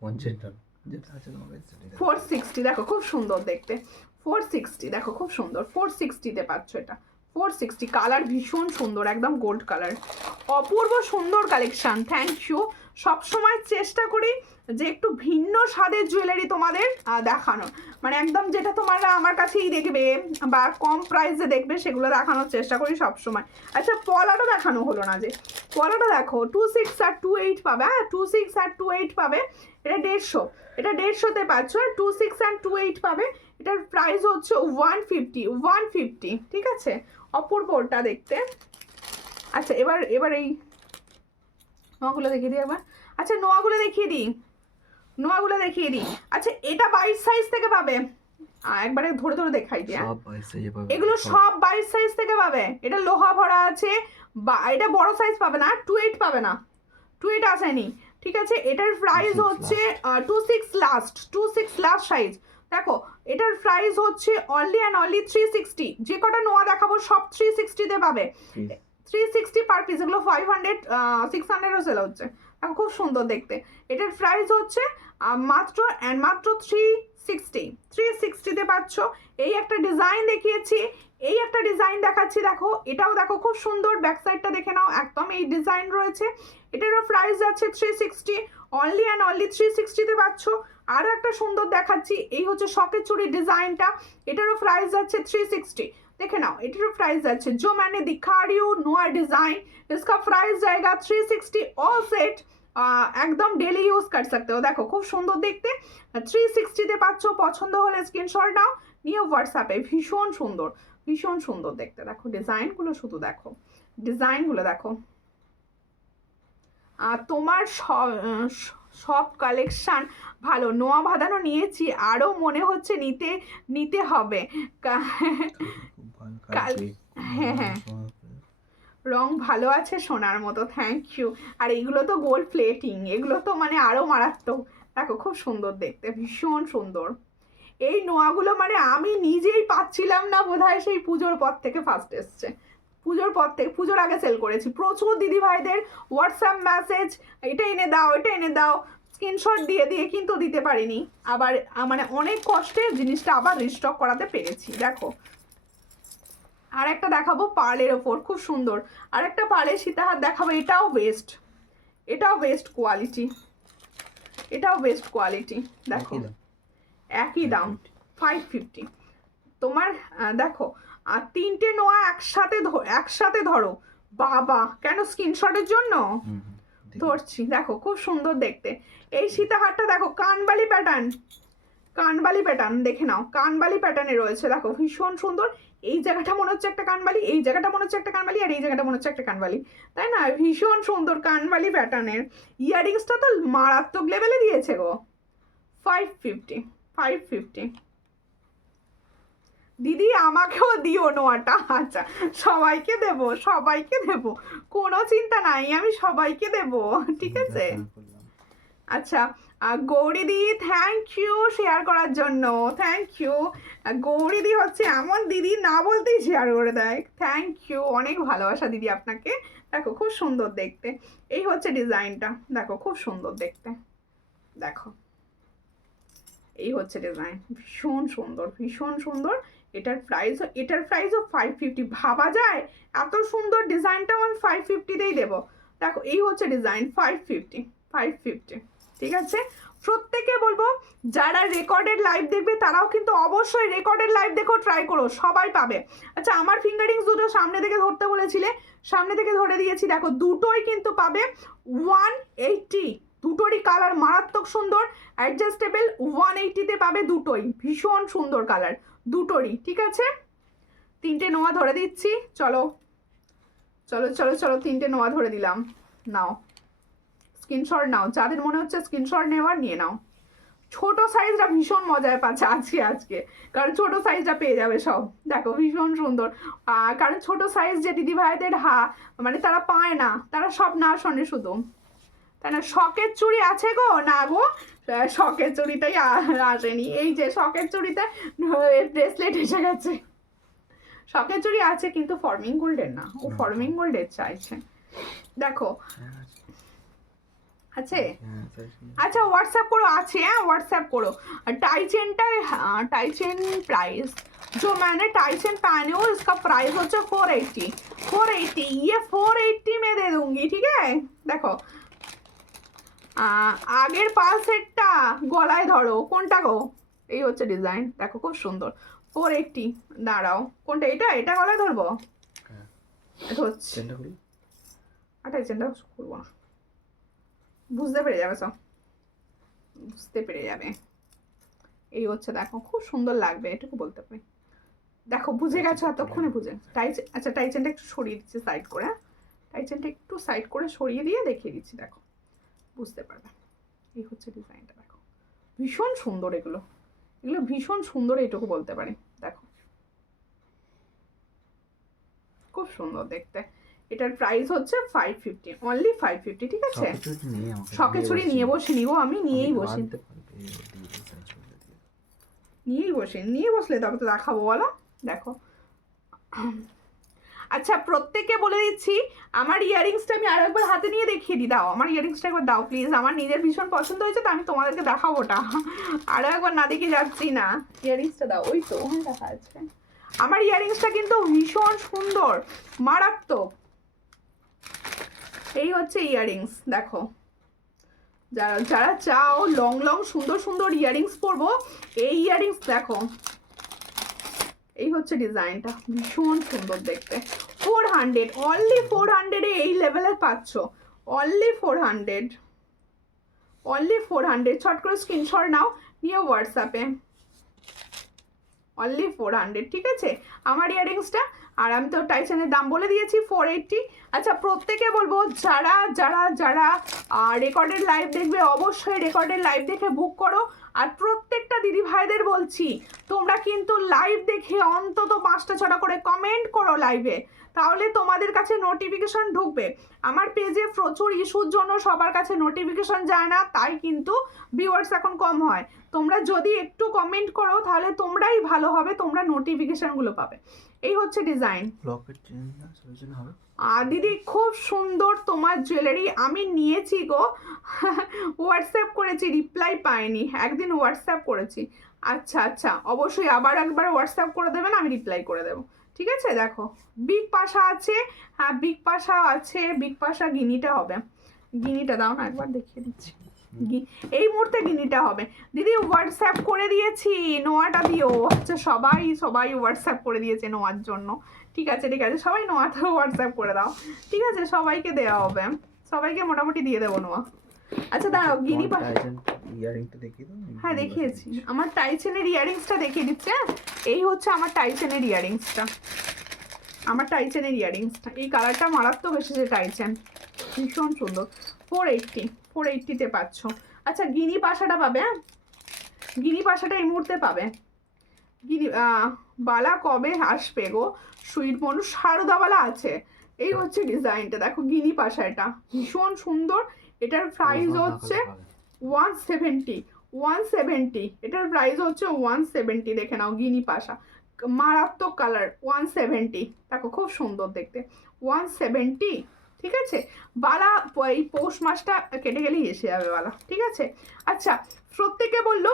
কোন চেনটা যেটা আছে তোমার কাছে? 460 দেখো খুব সুন্দর দেখতে, 460 দেখো খুব সুন্দর, 460-তে পাচ্ছ এটা, 460। কালার ভীষণ সুন্দর, একদম গোল্ড কালার, অপূর্ব সুন্দর কালেকশন। থ্যাংক ইউ সবসময় চেষ্টা করি যে একটু ভিন্ন স্বাদের জুয়েলারি তোমাদের দেখানো, মানে একদম যেটা তোমরা আমার কাছেই দেখবে বা কম প্রাইসে দেখবে সেগুলো দেখানোর চেষ্টা করি সবসময়। আচ্ছা পলাটা দেখানো হলো না, যে পলাটা দেখো 26 আর 28 পাবে, হ্যাঁ 26 আর 28 পাবে, এটা 150, এটা 150-তে পাচ্ছ, 26 আর 28 পাবে, এটার প্রাইস হচ্ছে 150, ঠিক আছে, অপূর্বটা দেখতে। আচ্ছা এবার এই নোয়াগুলো দেখিয়ে দিই একবার। আচ্ছা নোয়াগুলো দেখিয়ে দিই, আচ্ছা এটা 22 সাইজ থেকে পাবে, একবারে ধরে ধরে দেখাই দিই, সব 22 সাইজে পাবে, এগুলো সব 22 সাইজ থেকে পাবে। এটা লোহা ভরা আছে, বা এটা বড় সাইজ পাবে না, 28 পাবে না, 28 আসেনি, ঠিক আছে। এটার প্রাইস হচ্ছে 26 লাস্ট সাইজ। দেখো এটার প্রাইস হচ্ছে অনলি অ্যান্ড অনলি 360, যে কটা নোয়া দেখাবো সব 360-তে পাবে, 360 পার পিস, এগুলো 500 600-ও সেল হচ্ছে। দেখো খুব সুন্দর দেখতে, এটার প্রাইস হচ্ছে মাত্র 360-তে পাচ্ছ। এই একটা ডিজাইন দেখিয়েছি, এই একটা ডিজাইন দেখাচ্ছি, দেখো এটাও দেখো খুব সুন্দর, ব্যাক সাইডটা দেখে নাও, একদম এই ডিজাইন রয়েছে, এটারও প্রাইস যাচ্ছে 360, অনলি অ্যান্ড অনলি 360-তে পাচ্ছ। আরও একটা সুন্দর দেখাচ্ছি, এই হচ্ছে শখের চুড়ির ডিজাইনটা, এটারও প্রাইস যাচ্ছে 360, देखे ना इटर प्राइस जाच्छे जो मैंने दिखा रही हूँ नोआ डिजाइन, इसका प्राइस जाएगा 360 ऑल सेट, একদম ডেলি ইউজ कर सकते हो। देखो खूब सुंदर देखते 360-তে পাচ্ছ, পছন্দ হলে স্ক্রিনশট নাও, নিয়ে হোয়াটসঅ্যাপে, ভীষণ সুন্দর দেখতে। দেখো ডিজাইনগুলো শুধু দেখো, ডিজাইনগুলো দেখো, তোমার সব কালেকশন ভালো, নোয়া বাঁধানো নিয়েছি, আরও মনে হচ্ছে নিতে হবে। হ্যাঁ রং ভালো আছে সোনার মতো, থ্যাংক ইউ। আর এগুলো তো গোল্ড প্লেটিং, এগুলো তো মানে আরও মারাত্মক। দেখো খুব সুন্দর দেখতে, ভীষণ সুন্দর। এই নোয়াগুলো মানে আমি নিজেই পাচ্ছিলাম না, বোধহয় সেই পুজোর পর থেকে ফার্স্ট এসছে, পুজোর আগে সেল করেছি। প্রচুর দিদিভাইদের হোয়াটসঅ্যাপ মেসেজ, এটা এনে দাও, স্ক্রিনশট দিয়ে কিন্তু দিতে পারিনি, আবার মানে অনেক কষ্টে জিনিসটা আবার রিস্টক করাতে পেরেছি। দেখো আর একটা দেখাবো পার্লের ওপর, খুব সুন্দর আর একটা পার্লের সীতাহার দেখাবো, এটাও বেস্ট কোয়ালিটি, দেখো একই দাম 550। তোমার দেখো আর তিনটে নোয়া একসাথে ধরো, বাবা কেন স্ক্রিনশটের জন্য ধরছি। দেখো খুব সুন্দর দেখতে, এই সীতাহারটা দেখো কানবালি প্যাটার্ন দেখে নাও, কানবালি প্যাটার্নে রয়েছে, দেখো ভীষণ সুন্দর। এই জায়গাটা মনে হচ্ছে একটা কানবালি, এই জায়গাটা মনে হচ্ছে একটা কানবালি, আর এই জায়গাটা মনে হচ্ছে একটা কানবালি, তাই না? ভীষণ সুন্দর কানবালি প্যাটার্নের। ইয়ারিংসটা তো মারাত্মক লেভেলে দিয়েছে গো, 550। দিদি আমাকেও দিও নোয়াটা। আচ্ছা সবাইকে দেব, কোনো চিন্তা নাই, আমি সবাইকে দেব, ঠিক আছে। আচ্ছা গৌরী দি থ্যাংক ইউ শেয়ার করার জন্য, থ্যাংক ইউ। গৌরী দি হচ্ছে এমন দিদি, না বলতেই শেয়ার করে দেয়, থ্যাংক ইউ, অনেক ভালোবাসা দিদি আপনাকে। দেখো খুব সুন্দর দেখতে, এই হচ্ছে ডিজাইনটা, দেখো খুব সুন্দর দেখতে, দেখো এই হচ্ছে ডিজাইন, ভীষণ সুন্দর। এটার প্রাইসও 550, ভাবা যায় এত সুন্দর ডিজাইনটা আমি 550-তেই দেবো। দেখো এই হচ্ছে ডিজাইন, 550, ঠিক আছে। প্রত্যেকে বলবো যারা রেকর্ডেড লাইভ দেখবে তারাও কিন্তু অবশ্যই রেকর্ডেড লাইভ দেখো, ট্রাই করো, সবাই পাবে। আচ্ছা আমার ফিঙ্গারিংস দুটো সামনে থেকে ধরতে বলেছিলে, সামনে থেকে ধরে দিয়েছি, দেখো দুটোই কিন্তু পাবে 180, দুটোরই কালার মারাত্মক সুন্দর, অ্যাডজাস্টেবল, 180-তে পাবে দুটোই, ভীষণ সুন্দর কালার দুটোরই, ঠিক আছে। তিনটে নোয়া ধরে দিচ্ছি, চলো 3টে নোয়া ধরে দিলাম, নাও স্ক্রিনশট নাও, যাদের মনে হচ্ছে স্ক্রিনশট নেওয়ার নিয়ে নাও। ছোট সাইজটা ভীষণ মজায় পাচ্ছে আজকে, কারণ ছোট সাইজটা পেয়ে যাবে সব, দেখো ভীষণ সুন্দর। কারণ ছোট সাইজ যে দিদিভাইদের মানে তারা পায় না, তারা সব না শোনে শুধু, তাই না। শখের চুড়ি আছে গো, না গো শখের চুড়িটাই আসেনি, এই যে শখের চুড়িতে ব্রেসলেট এসে গেছে, শখের চুড়ি আছে কিন্তু ফর্মিং গোল্ডের না, ও ফর্মিং গোল্ডের চাইছে, দেখো আছে। अच्छा व्हाट्सएप करो, আছে হ্যাঁ व्हाट्सएप करो। टाई चेन प्राइस जो मैंने टाई चेन पहने हो इसका प्राइस हो 480, ये 480 में दे दूंगी, ठीक है। देखो আগের পালসেটটা গলায় ধরো, কোনটা গো? এই হচ্ছে ডিজাইন, দেখো খুব সুন্দর। 480, দাঁড়াও, কোনটা? এটা এটা গলায় ধরবো? হ্যাঁ। এটা হচ্ছে চেনটা করি। এই চেনটা করবো না, বুঝতে পেরে যাবে সব, বুঝতে পেরে যাবে। এই হচ্ছে দেখো, খুব সুন্দর লাগবে, এটুকু বলতে পারি। দেখো বুঝে গেছো এতক্ষণে, বুঝে আচ্ছা টাই চেনটা একটু সরিয়ে দিচ্ছি সাইড করে, হ্যাঁ টাই চেনটা একটু সাইড করে সরিয়ে দিয়ে দেখিয়ে দিচ্ছি, দেখো বুঝতে পারবে। এই হচ্ছে ডিজাইনটা, দেখো ভীষণ সুন্দর, এগুলো এগুলো ভীষণ সুন্দর, এইটুকু বলতে পারি। দেখো খুব সুন্দর দেখতে। এটার প্রাইস হচ্ছে 550, অনলি 550, ঠিক আছে? শখে চুরি নিয়ে বসে নিবো, আমি নিয়েই বসি, নিয়ে বসলে তবে তো দেখাবো, বলো। দেখো আচ্ছা প্রত্যেককে বলে দিচ্ছি, আমার ইয়ারিংসটা আমি আর একবার হাতে নিয়ে দেখিয়ে দিই, দাও আমার ইয়ারিংসটা একবার দাও প্লিজ, আমার নিজের ভীষণ পছন্দ হয়েছে তো আমি তোমাদেরকে দেখাবো ওটা, আরও একবার না দেখে যাচ্ছি না। ইয়ারিংসটা দাও, ওই তো ওখানে দেখা যাচ্ছে। আমার ইয়ারিংসটা কিন্তু ভীষণ সুন্দর, মারাত্মক। এই হচ্ছে ইয়ারিংস, দেখো যারা যারা চাও লং লং সুন্দর সুন্দর ইয়ারিংস পরবো, এই ইয়ারিংস দেখো, এই হচ্ছে ডিজাইনটা, ভীষণ সুন্দর দেখতে। 400, অনলি 400 এ এই লেভেলের পাচ্ছ, অনলি 400, অনলি 400। ছট করে স্ক্রিনশট নাও, নিয়ে হোয়াটসঅ্যাপে, অনলি 400, ঠিক আছে আমার ইয়ারিংসটা। আর আমি তো টাইসনের দাম বলে দিয়েছি 480। আচ্ছা প্রত্যেকে বলবো, যারা যারা যারা রেকর্ডেড লাইভ দেখবে অবশ্যই রেকর্ডেড লাইভ দেখে বুক করো। আর প্রত্যেকটা দিদি ভাইদের বলছি, তোমরা কিন্তু লাইভ দেখে অন্তত 5টা 6টা করে কমেন্ট করো লাইভে, তাহলে তোমাদের কাছে নোটিফিকেশন ঢুকবে। আমার পেজে প্রচুর ইস্যুর জন্য সবার কাছে নোটিফিকেশন যায় না, তাই কিন্তু ভিউয়ার্স এখন কম হয়। তোমরা যদি একটু কমেন্ট করো তাহলে তোমরাই ভালো হবে, তোমরা নোটিফিকেশনগুলো পাবে। এই হচ্ছে ডিজাইন। আর দিদি খুব সুন্দর তোমার জুয়েলারি, আমি নিয়েছি গো, হোয়াটসঅ্যাপ করেছি, রিপ্লাই পাইনি, একদিন হোয়াটসঅ্যাপ করেছি। আচ্ছা আচ্ছা অবশ্যই আবার একবার হোয়াটসঅ্যাপ করে দেবেন, আমি রিপ্লাই করে দেবো, ঠিক আছে? দেখো বিগ পাশা আছে, হ্যাঁ বিগ পাশা আছে, বিগ পাশা গিনিটা হবে, গিনিটা দাও না একবার দেখিয়ে দিচ্ছি, এই মুহূর্তে গিনিটা হবে। দিদি হোয়াটসঅ্যাপ করে দিয়েছি, নোয়াটা দিও। আচ্ছা সবাই সবাই হোয়াটসঅ্যাপ করে দিয়েছে নোয়ার জন্য, ঠিক আছে ঠিক আছে, সবাই নোয়াতে হোয়াটসঅ্যাপ করে দাও, ঠিক আছে? সবাইকে দেওয়া হবে, সবাইকে মোটামুটি দিয়ে দেবো নোয়া। আচ্ছা দাঁড়াও, গিনি ইয়ারিংটা দেখিয়ে দাও। হ্যাঁ দেখিয়েছি, আমার টাইসেনের ইয়ারিংসটা দেখিয়ে দিচ্ছে। এই হচ্ছে আমার টাইসেনের ইয়ারিংসটা, আমার টাইসেনের ইয়ারিংসটা, এই কালারটা মারাত্মক এসেছে টাইসেন, ভীষণ সুন্দর। 480 পাচ্ছ। আচ্ছা গিনি পাশাটা পাবে, হ্যাঁ গিনি পাশাটা এই মুহূর্তে পাবে। গিনি বালা কবে আসবে গো? সুইট মনু সারদাবালা আছে। এই হচ্ছে ডিজাইনটা, দেখো গিনি পাশা, এটা ভীষণ সুন্দর। এটার প্রাইস হচ্ছে 170, এটার প্রাইস হচ্ছে 170, দেখে নাও গিনি পাশা, মারাত্মক কালার, 170, দেখো খুব সুন্দর দেখতে, 170, ঠিক আছে? বালা এই পৌষ মাসটা কেটে গেলেই এসে যাবে বালা, ঠিক আছে? আচ্ছা প্রত্যেকে বললো,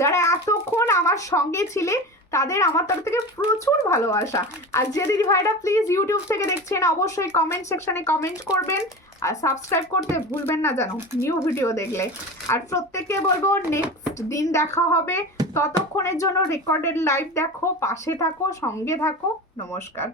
যারা এতক্ষণ আমার সঙ্গে ছিলে তাদের আমার তরফ থেকে প্রচুর ভালোবাসা। আর যে দিদি ভাইরা প্লিজ ইউটিউব থেকে দেখছেন অবশ্যই কমেন্ট সেকশনে কমেন্ট করবেন, আর সাবস্ক্রাইব করতে ভুলবেন না যেন নিউ ভিডিও দেখলে। আর প্রত্যেককে বলবো নেক্সট দিন দেখা হবে, ততক্ষণের জন্য রেকর্ডেড লাইভ দেখো, পাশে থাকো, সঙ্গে থাকো, নমস্কার।